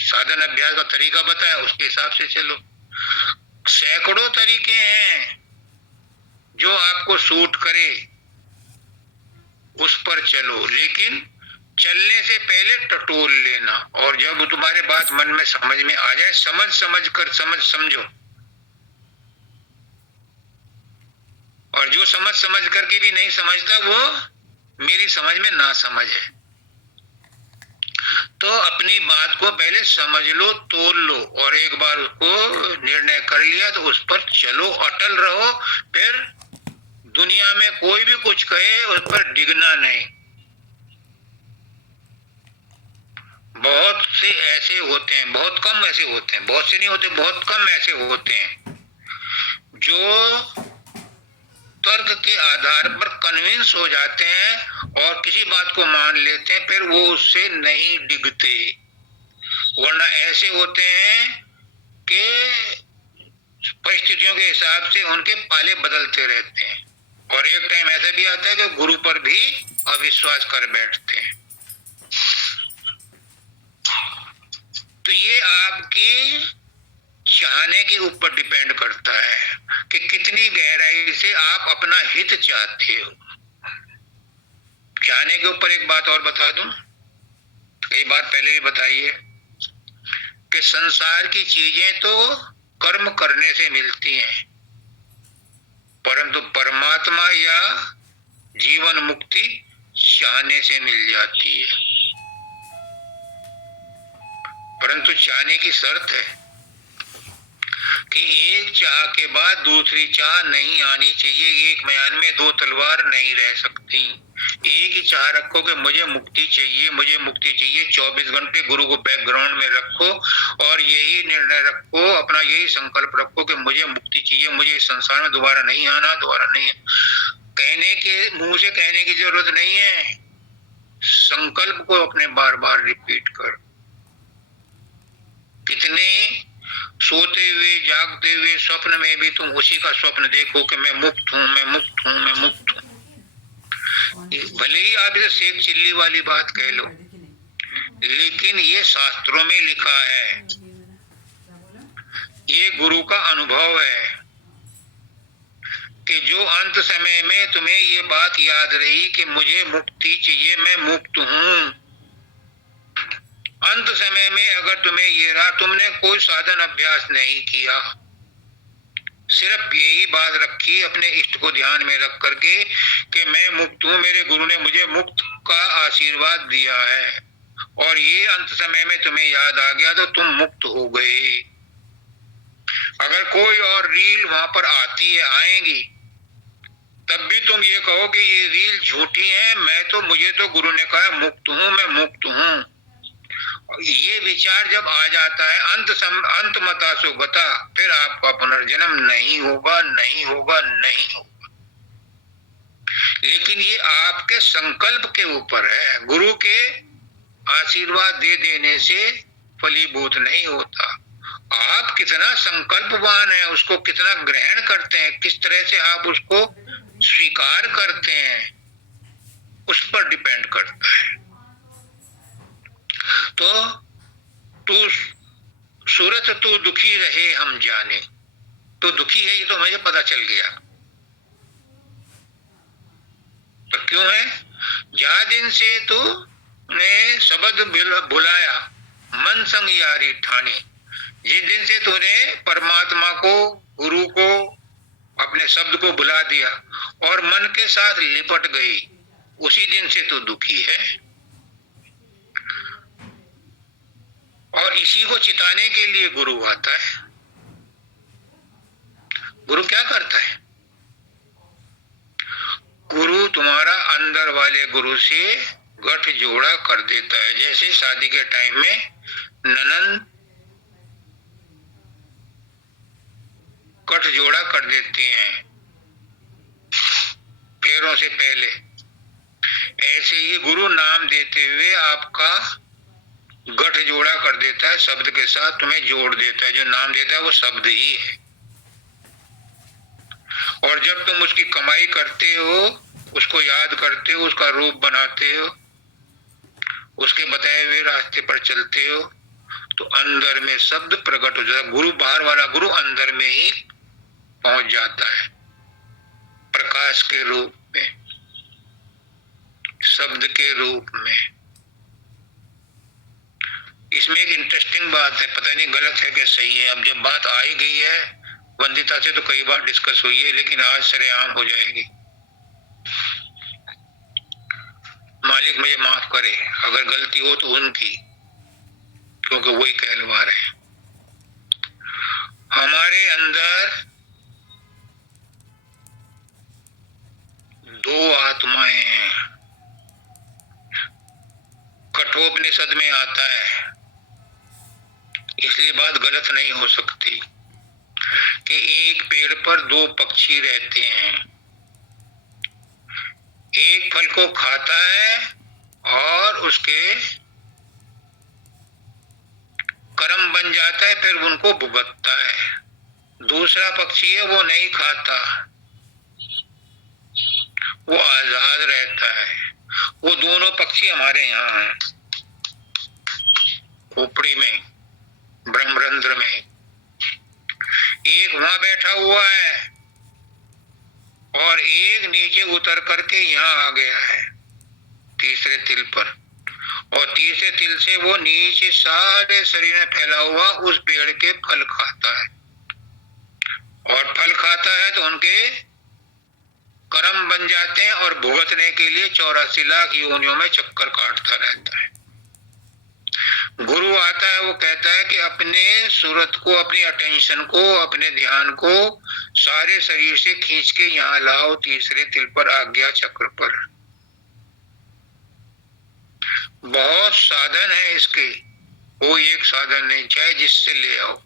साधन अभ्यास का तरीका बताया उसके हिसाब से चलो। सैकड़ों तरीके हैं, जो आपको सूट करे उस पर चलो, लेकिन चलने से पहले टटोल लेना। और जब तुम्हारे बात मन में समझ में आ जाए, समझो। और जो समझ करके भी नहीं समझता, वो मेरी समझ में ना समझ है। तो अपनी बात को पहले समझ लो, तोल लो, और एक बार उसको निर्णय कर लिया तो उस पर चलो, अटल रहो। फिर दुनिया में कोई भी कुछ कहे उस पर डिगना नहीं। बहुत से ऐसे होते हैं, बहुत कम ऐसे होते हैं, बहुत से नहीं होते, बहुत कम ऐसे होते हैं जो तर्क के आधार पर कन्विंस हो जाते हैं और किसी बात को मान लेते हैं, फिर वो उससे नहीं डिगते। वरना ऐसे होते हैं कि परिस्थितियों के हिसाब से उनके पाले बदलते रहते हैं, और एक टाइम ऐसा भी आता है कि गुरु पर भी अविश्वास कर बैठते हैं। तो ये आपकी चाहने के ऊपर डिपेंड करता है कि कितनी गहराई से आप अपना हित चाहते हो। चाहने के ऊपर एक बात और बता दूं, कई बार पहले भी बताई है कि संसार की चीजें तो कर्म करने से मिलती हैं, परंतु परमात्मा या जीवन मुक्ति चाहने से मिल जाती है। परंतु चाहने की शर्त है कि एक चाह के बाद दूसरी चाह नहीं आनी चाहिए। एक म्यान में दो तलवार नहीं रह सकती। एक ही चाह रखो कि मुझे मुक्ति चाहिए, मुझे मुक्ति चाहिए। 24 घंटे गुरु को बैकग्राउंड में रखो और यही निर्णय रखो, अपना यही संकल्प रखो कि मुझे मुक्ति चाहिए, मुझे इस संसार में दोबारा नहीं आना, दोबारा नहीं। कहने के मुंह से कहने की जरूरत नहीं है, संकल्प को अपने बार बार रिपीट कर। कितने सोते हुए जागते हुए स्वप्न में भी तुम उसी का स्वप्न देखो कि मैं मुक्त हूं, मैं मुक्त हूं, मैं मुक्त हूं। भले ही आप इसे शेख चिल्ली वाली बात कह लो, लेकिन ये शास्त्रों में लिखा है, ये गुरु का अनुभव है कि जो अंत समय में तुम्हें ये बात याद रही कि मुझे मुक्ति चाहिए, मैं मुक्त हूं। अंत समय में अगर तुम्हें ये रहा, तुमने कोई साधन अभ्यास नहीं किया, सिर्फ यही बात रखी अपने इष्ट को ध्यान में रख करके कि मैं मुक्त हूं, मेरे गुरु ने मुझे मुक्त का आशीर्वाद दिया है, और ये अंत समय में तुम्हें याद आ गया तो तुम मुक्त हो गए। अगर कोई और रील वहां पर आती है, आएंगी, तब भी तुम ये कहो कि ये रील झूठी है, मुझे तो गुरु ने कहा मुक्त हूं, मैं मुक्त हूं। ये विचार जब आ जाता है अंत मता सो गता, फिर आपका पुनर्जन्म नहीं होगा, नहीं होगा, नहीं होगा। लेकिन ये आपके संकल्प के ऊपर है। गुरु के आशीर्वाद दे देने से फलीभूत नहीं होता। आप कितना संकल्पवान है, उसको कितना ग्रहण करते हैं, किस तरह से आप उसको स्वीकार करते हैं, उस पर डिपेंड करता है। तो तू सूरत तू दुखी रहे हम जाने, तो दुखी है ये तो मुझे पता चल गया। तो क्यों है? जा दिन से तू ने शब्द भुलाया, मन संग यारी ठानी। जिस दिन से तूने परमात्मा को, गुरु को अपने शब्द को बुला दिया और मन के साथ लिपट गई, उसी दिन से तू दुखी है। और इसी को चिताने के लिए गुरु आता है। गुरु क्या करता है? गुरु तुम्हारा अंदर वाले गुरु से गठ जोड़ा कर देता है। जैसे शादी के टाइम में ननद गठ जोड़ा कर देती हैं पैरों से पहले, ऐसे ही गुरु नाम देते हुए आपका गठ जोड़ा कर देता है, शब्द के साथ तुम्हें जोड़ देता है। जो नाम देता है वो शब्द ही है। और जब तुम उसकी कमाई करते हो, उसको याद करते हो, उसका रूप बनाते हो, उसके बताए हुए रास्ते पर चलते हो, तो अंदर में शब्द प्रकट हो जाता है। गुरु, बाहर वाला गुरु अंदर में ही पहुंच जाता है, प्रकाश के रूप में, शब्द के रूप में। इसमें एक इंटरेस्टिंग बात है, पता नहीं गलत है कि सही है। अब जब बात आ ही गई है, वंदिता से तो कई बार डिस्कस हुई है, लेकिन आज सरेआम हो जाएगी। मालिक मुझे माफ करे अगर गलती हो तो उनकी, क्योंकि वही कहलवा रहे हैं। हमारे अंदर दो आत्माएं हैं। कठोपनिषद में आता है, इसलिए बात गलत नहीं हो सकती, कि एक पेड़ पर दो पक्षी रहते हैं। एक फल को खाता है और उसके कर्म बन जाता है, फिर उनको भुगतता है। दूसरा पक्षी है, वो नहीं खाता, वो आजाद रहता है। वो दोनों पक्षी हमारे यहाँ हैं, खोपड़ी में, ब्रह्मरंध्र में। एक वहां बैठा हुआ है और एक नीचे उतर करके यहाँ आ गया है तीसरे तिल पर, और तीसरे तिल से वो नीचे सारे शरीर में फैला हुआ उस पेड़ के फल खाता है। और फल खाता है तो उनके कर्म बन जाते हैं और भुगतने के लिए 84 लाख योनियों में चक्कर काटता रहता है। गुरु आता है, वो कहता है कि अपने सूरत को, अपनी अटेंशन को, अपने ध्यान को सारे शरीर से खींच के यहाँ लाओ तीसरे तिल पर, आज्ञा चक्र पर। बहुत साधन है इसके, कोई एक साधन नहीं, चाहे जिससे ले आओ,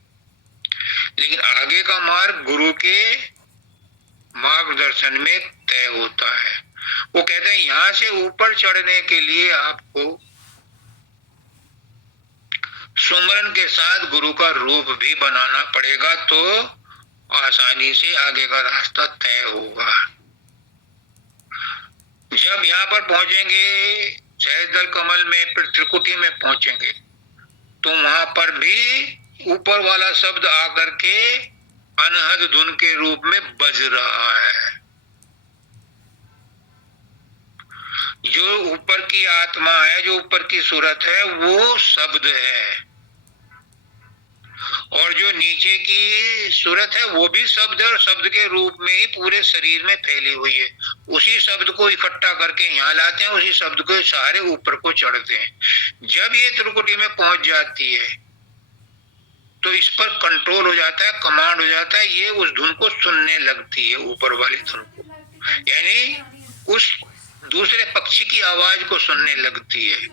लेकिन आगे का मार्ग गुरु के मार्गदर्शन में तय होता है। वो कहते हैं यहाँ से ऊपर चढ़ने के लिए आपको सुमरन के साथ गुरु का रूप भी बनाना पड़ेगा, तो आसानी से आगे का रास्ता तय होगा। जब यहाँ पर पहुंचेंगे, सहस्त्रदल कमल में, फिर त्रिकुटी में पहुंचेंगे, तो वहां पर भी ऊपर वाला शब्द आकर के अनहद धुन के रूप में बज रहा है। जो ऊपर की आत्मा है, जो ऊपर की सूरत है, वो शब्द है, और जो नीचे की सूरत है वो भी शब्द है, और शब्द के रूप में ही पूरे शरीर में फैली हुई है। उसी शब्द को इकट्ठा करके यहाँ लाते हैं, उसी शब्द को सहारे ऊपर को चढ़ते हैं। जब ये त्रिकुटी में पहुंच जाती है तो इस पर कंट्रोल हो जाता है, कमांड हो जाता है, ये उस धुन को सुनने लगती है, ऊपर वाली धुन को, यानी उस दूसरे पक्षी की आवाज को सुनने लगती है।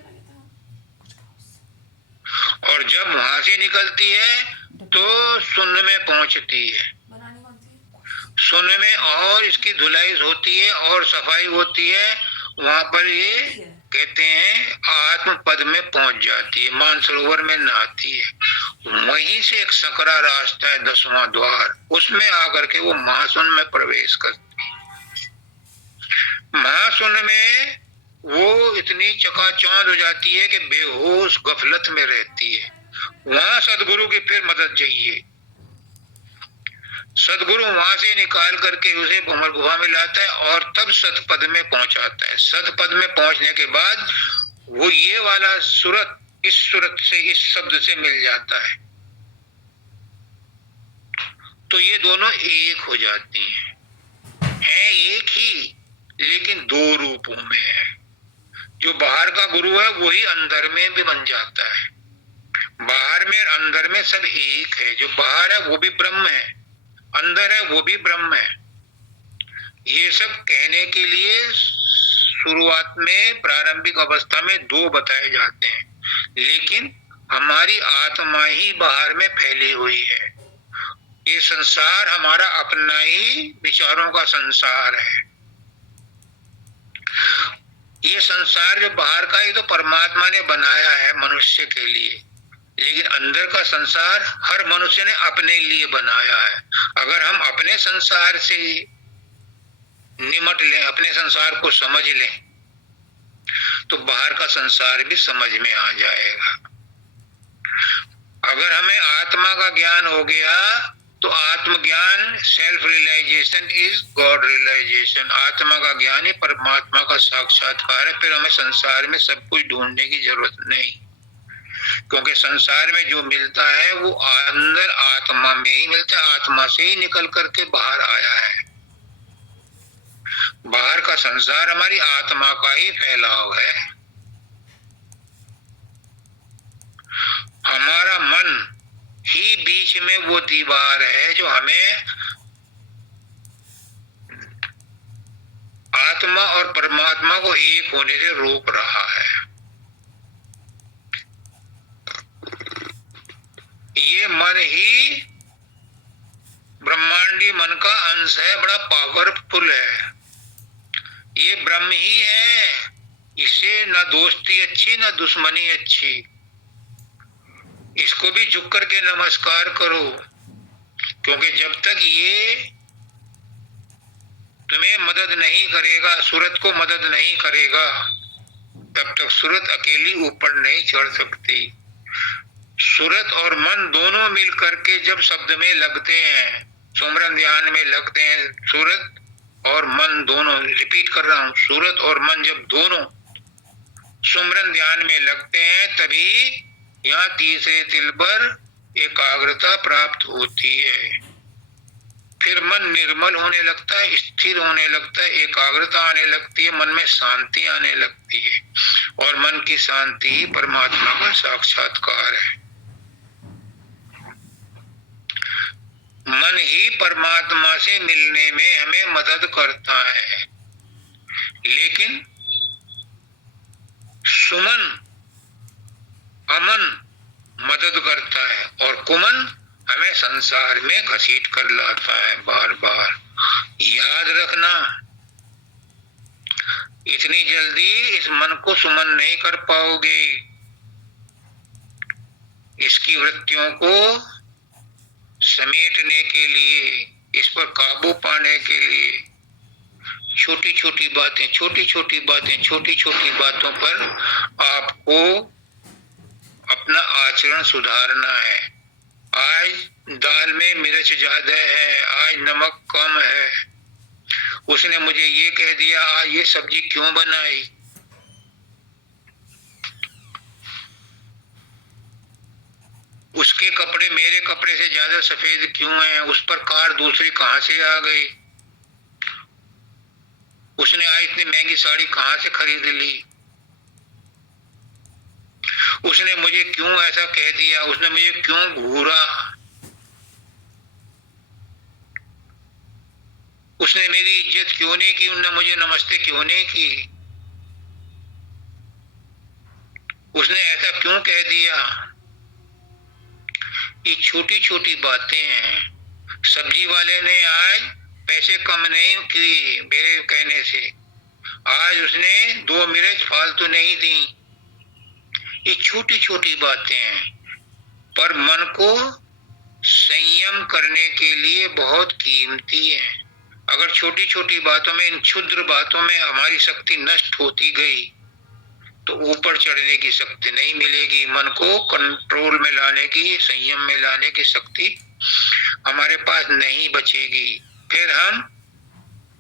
और जब वहां से निकलती है तो सुनने में पहुंचती है, सुनने में और इसकी धुलाई होती है और सफाई होती है। वहां पर ये कहते हैं आत्म पद में पहुंच जाती है, मानसरोवर में नहाती है। वहीं से एक सकरा रास्ता है, 10वां द्वार, उसमें आकर के वो महाशून्य में प्रवेश करती है। महाशून्य में वो इतनी चकाचौंध हो जाती है कि बेहोश गफलत में रहती है। वहां सदगुरु की फिर मदद चाहिए। सदगुरु वहां से निकाल करके उसे भंवर गुफा में लाता है और तब सतपद में पहुंचाता है। सतपद में पहुंचने के बाद वो ये वाला सूरत इस सूरत से, इस शब्द से मिल जाता है, तो ये दोनों एक हो जाती हैं एक ही, लेकिन दो रूपों में है। जो बाहर का गुरु है वही अंदर में भी बन जाता है। बाहर में अंदर में सब एक है। जो बाहर है वो भी ब्रह्म है, अंदर है वो भी ब्रह्म है। ये सब कहने के लिए शुरुआत में प्रारंभिक अवस्था में दो बताए जाते हैं, लेकिन हमारी आत्मा ही बाहर में फैली हुई है। ये संसार हमारा अपना ही विचारों का संसार है। ये संसार जो बाहर का, ये तो परमात्मा ने बनाया है मनुष्य के लिए, लेकिन अंदर का संसार हर मनुष्य ने अपने लिए बनाया है। अगर हम अपने संसार से निमट लें, अपने संसार को समझ लें, तो बाहर का संसार भी समझ में आ जाएगा। अगर हमें आत्मा का ज्ञान हो गया तो आत्मज्ञान, self realisation is God realisation. आत्मा का ज्ञान ही परमात्मा का साक्षात्कार है। फिर हमें संसार में सब कुछ ढूंढने की जरूरत नहीं, क्योंकि संसार में जो मिलता है वो अंदर आत्मा में ही मिलता है। आत्मा से ही निकल करके बाहर आया है। बाहर का संसार हमारी आत्मा का ही फैलाव है। हमारा मन ही बीच में वो दीवार है जो हमें आत्मा और परमात्मा को एक होने से रोक रहा है। ये मन ही ब्रह्मांडी मन का अंश है, बड़ा पावरफुल है। ये ब्रह्म ही है। इससे ना दोस्ती अच्छी ना दुश्मनी अच्छी। इसको भी झुक करके नमस्कार करो, क्योंकि जब तक ये तुम्हें मदद नहीं करेगा, सूरत को मदद नहीं करेगा, तब तक सूरत अकेली ऊपर नहीं चढ़ सकती। सूरत और मन दोनों मिल करके जब शब्द में लगते हैं, सुमरन ध्यान में लगते हैं, सूरत और मन दोनों, रिपीट कर रहा हूं, सूरत और मन जब दोनों सुमरन ध्यान में लगते हैं, तभी यहाँ तीसरे तिल पर एकाग्रता प्राप्त होती है। फिर मन निर्मल होने लगता है, स्थिर होने लगता है, एकाग्रता आने लगती है, मन में शांति आने लगती है, और मन की शांति ही परमात्मा का साक्षात्कार है। मन ही परमात्मा से मिलने में हमें मदद करता है, लेकिन सुमन अमन मदद करता है, और कुमन हमें संसार में घसीट कर लाता है बार बार। याद रखना, इतनी जल्दी इस मन को सुमन नहीं कर पाओगे। इसकी वृत्तियों को समेटने के लिए, इस पर काबू पाने के लिए छोटी छोटी बातें, छोटी छोटी बातों पर आपको अपना आचरण सुधारना है। आज दाल में मिर्च ज्यादा है, आज नमक कम है, उसने मुझे ये कह दिया, आज ये सब्जी क्यों बनाई। उसके कपड़े मेरे कपड़े से ज्यादा सफेद क्यों हैं, उस पर कार दूसरी कहां से आ गई, उसने आज इतनी महंगी साड़ी कहां से खरीद ली, उसने मुझे क्यों ऐसा कह दिया, उसने मुझे क्यों घूरा, उसने मेरी इज्जत क्यों नहीं की, उसने मुझे नमस्ते क्यों नहीं की, उसने ऐसा क्यों कह दिया। ये छोटी छोटी बातें हैं। सब्जी वाले ने आज पैसे कम नहीं किए मेरे कहने से, आज उसने 2 मिर्च फालतू नहीं दी। ये छोटी छोटी बातें हैं, पर मन को संयम करने के लिए बहुत कीमती है। अगर छोटी छोटी बातों में, इन क्षुद्र बातों में हमारी शक्ति नष्ट होती गई तो ऊपर चढ़ने की शक्ति नहीं मिलेगी। मन को कंट्रोल में लाने की, संयम में लाने की शक्ति हमारे पास नहीं बचेगी। फिर हम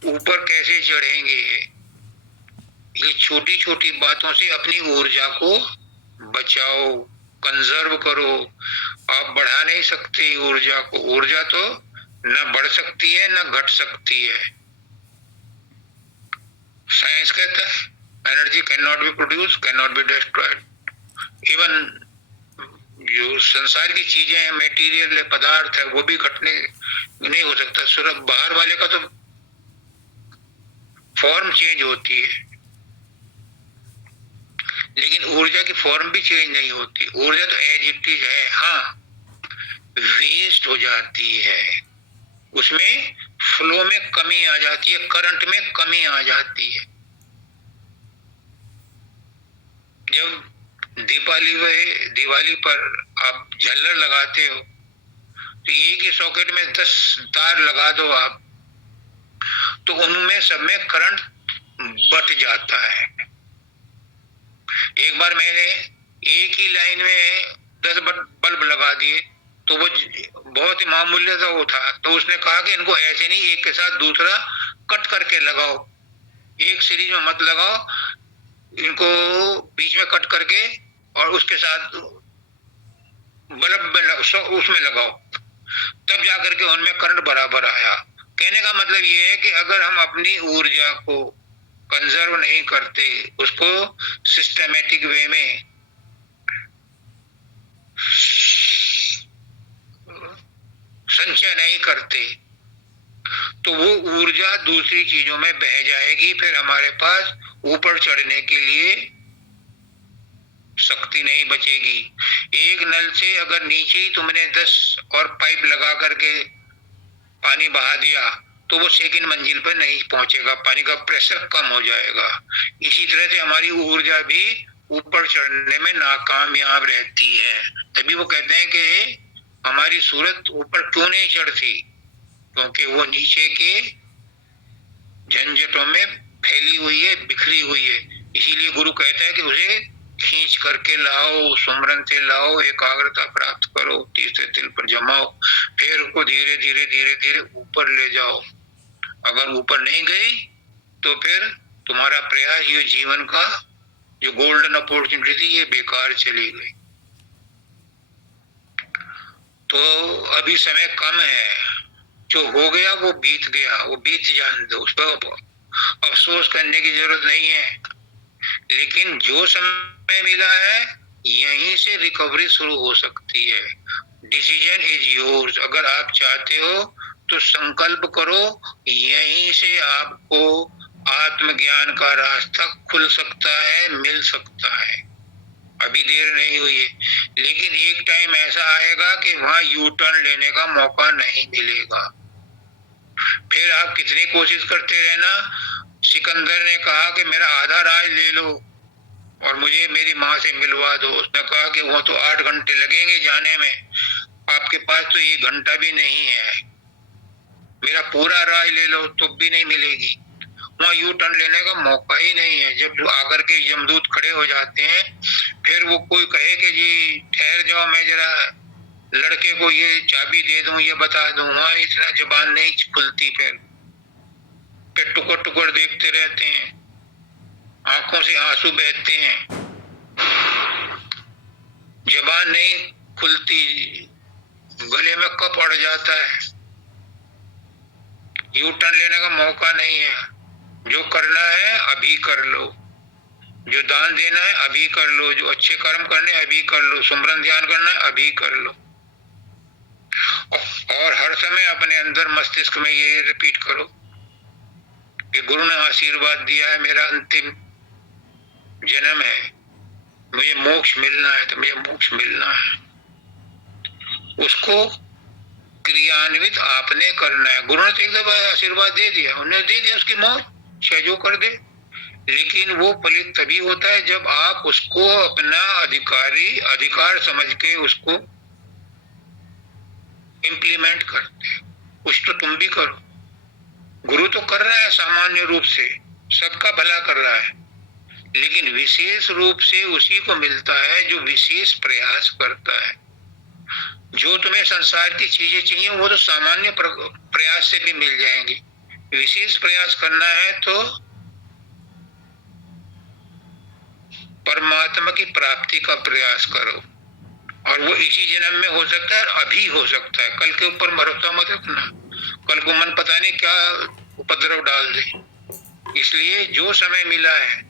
ऊपर कैसे चढ़ेंगे। ये छोटी छोटी बातों से अपनी ऊर्जा को बचाओ, कंजर्व करो। आप बढ़ा नहीं सकते ऊर्जा को। ऊर्जा तो न बढ़ सकती है न घट सकती है। साइंस कहता है energy can not be produce, can not be destroyed. Even जो संसार की चीजें हैं, मेटीरियल है, पदार्थ है, वो भी घटने नहीं हो सकता। सिर्फ बाहर वाले का तो फॉर्म चेंज होती है, लेकिन ऊर्जा की फॉर्म भी चेंज नहीं होती। ऊर्जा तो एज इट इज है। हाँ, वेस्ट हो जाती है, उसमें फ्लो में कमी आ जाती है, करंट में कमी आ जाती है। जब दिवाली पर आप झल्लर लगाते हो तो एक ही सॉकेट में 10 तार लगा दो आप, तो उनमें सब में करंट बट जाता है। एक बार मैंने एक ही लाइन में 10 बल्ब लगा दिए, तो वो बहुत ही मामूली सा वो था। तो उसने कहा कि इनको ऐसे नहीं, एक के साथ दूसरा कट करके लगाओ, एक सीरीज में मत लगाओ, इनको बीच में कट करके और उसके साथ बल्ब में उसमें लगाओ, तब जाकर के उनमें करंट बराबर आया। कहने का मतलब ये है कि अगर हम अपनी ऊर्जा को कंजर्व नहीं करते, उसको सिस्टमेटिक वे में संचय नहीं करते, तो वो ऊर्जा दूसरी चीजों में बह जाएगी। फिर हमारे पास ऊपर चढ़ने के लिए शक्ति नहीं बचेगी। एक नल से अगर नीचे ही तुमने 10 और पाइप लगा करके पानी बहा दिया, तो वो सेकंड मंजिल पर नहीं पहुंचेगा, पानी का प्रेशर कम हो जाएगा। इसी तरह से हमारी ऊर्जा भी ऊपर चढ़ने में नाकामयाब रहती है। तभी वो कहते हैं कि हमारी सूरत ऊपर क्यों नहीं चढ़ती, क्योंकि वो नीचे के झंझटों में फैली हुई है, बिखरी हुई है। इसीलिए गुरु कहता है कि उसे खींच करके लाओ, सुमरन से लाओ, एकाग्रता प्राप्त करो, तीसरे तिल पर जमाओ, फिर उसको धीरे धीरे धीरे धीरे ऊपर ले जाओ। अगर ऊपर नहीं गई तो फिर तुम्हारा प्रयास, ये जीवन का जो गोल्डन अपॉर्चुनिटी थी, ये बेकार चली गई। तो अभी समय कम है, जो हो गया वो बीत गया, वो बीत जाने दो, उस पर अफसोस करने की जरूरत नहीं है। लेकिन जो समय मिला है, यहीं से रिकवरी शुरू हो सकती है। Decision is yours. अगर आप चाहते हो तो संकल्प करो, यहीं से आपको आत्मज्ञान का रास्ता खुल सकता है, मिल सकता है। अभी देर नहीं हुई है, लेकिन एक टाइम ऐसा आएगा कि वहां यू टर्न लेने का मौका नहीं मिलेगा। फिर आप कितनी कोशिश करते रहना। सिकंदर ने कहा कि मेरा आधा राज ले लो और मुझे मेरी माँ से मिलवा दो। उसने कहा कि वो तो 8 घंटे लगेंगे जाने में, आपके पास तो 1 घंटा भी नहीं है, मेरा पूरा राज ले लो तो भी नहीं मिलेगी। वहाँ यू टर्न लेने का मौका ही नहीं है। जब आकर के यमदूत खड़े हो जाते हैं, फिर वो कोई कहे कि जी ठहर जाओ, मैं जरा लड़के को ये चाबी दे दूं, ये बता दूं, वहाँ इतना जुबान नहीं खुलती। फिर टुकर टुकर देखते रहते हैं, आंखों से आंसू बहते हैं, जुबान नहीं खुलती, गले में कप अड़ जाता है। यू टर्न लेने का मौका नहीं है। जो करना है अभी कर लो, जो दान देना है अभी कर लो, जो अच्छे कर्म करने अभी कर लो, सुमरन ध्यान करना है अभी कर लो। और हर समय अपने अंदर मस्तिष्क में ये रिपीट करो कि गुरु ने आशीर्वाद दिया है, मेरा अंतिम जन्म है, मुझे मोक्ष मिलना है, तो मुझे मोक्ष मिलना है। उसको क्रियान्वित आपने करना है। गुरु ने तो एक दफा आशीर्वाद दे दिया, उन्होंने दे दिया, उसकी मौज चाहे जो कर दे, लेकिन वो फलित तभी होता है जब आप उसको अपना अधिकार समझ के उसको इम्प्लीमेंट करते। कुछ तो तुम भी करो। गुरु तो कर रहा है सामान्य रूप से, सबका भला कर रहा है, लेकिन विशेष रूप से उसी को मिलता है जो विशेष प्रयास करता है। जो तुम्हें संसार की चीजें चाहिए वो तो सामान्य प्रयास से भी मिल जाएंगी। विशेष प्रयास करना है तो परमात्मा की प्राप्ति का प्रयास करो, और वो इसी जन्म में हो सकता है, अभी हो सकता है। कल के ऊपर भरोसा मत रखना। कल को मन पता नहीं क्या उपद्रव डाल दे। इसलिए जो समय मिला है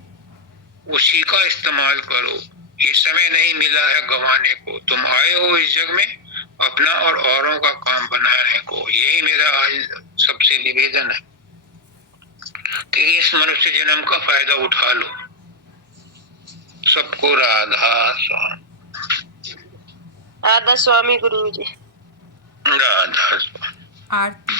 उसी का इस्तेमाल करो। ये समय नहीं मिला है गंवाने को। तुम आए हो इस जग में अपना और औरों का काम बनाने को। यही मेरा आज सबसे निवेदन है कि इस मनुष्य जन्म का फायदा उठा लो। सबको राधा स्वामी। राधा स्वामी गुरु जी। राधा स्वामी। आरती।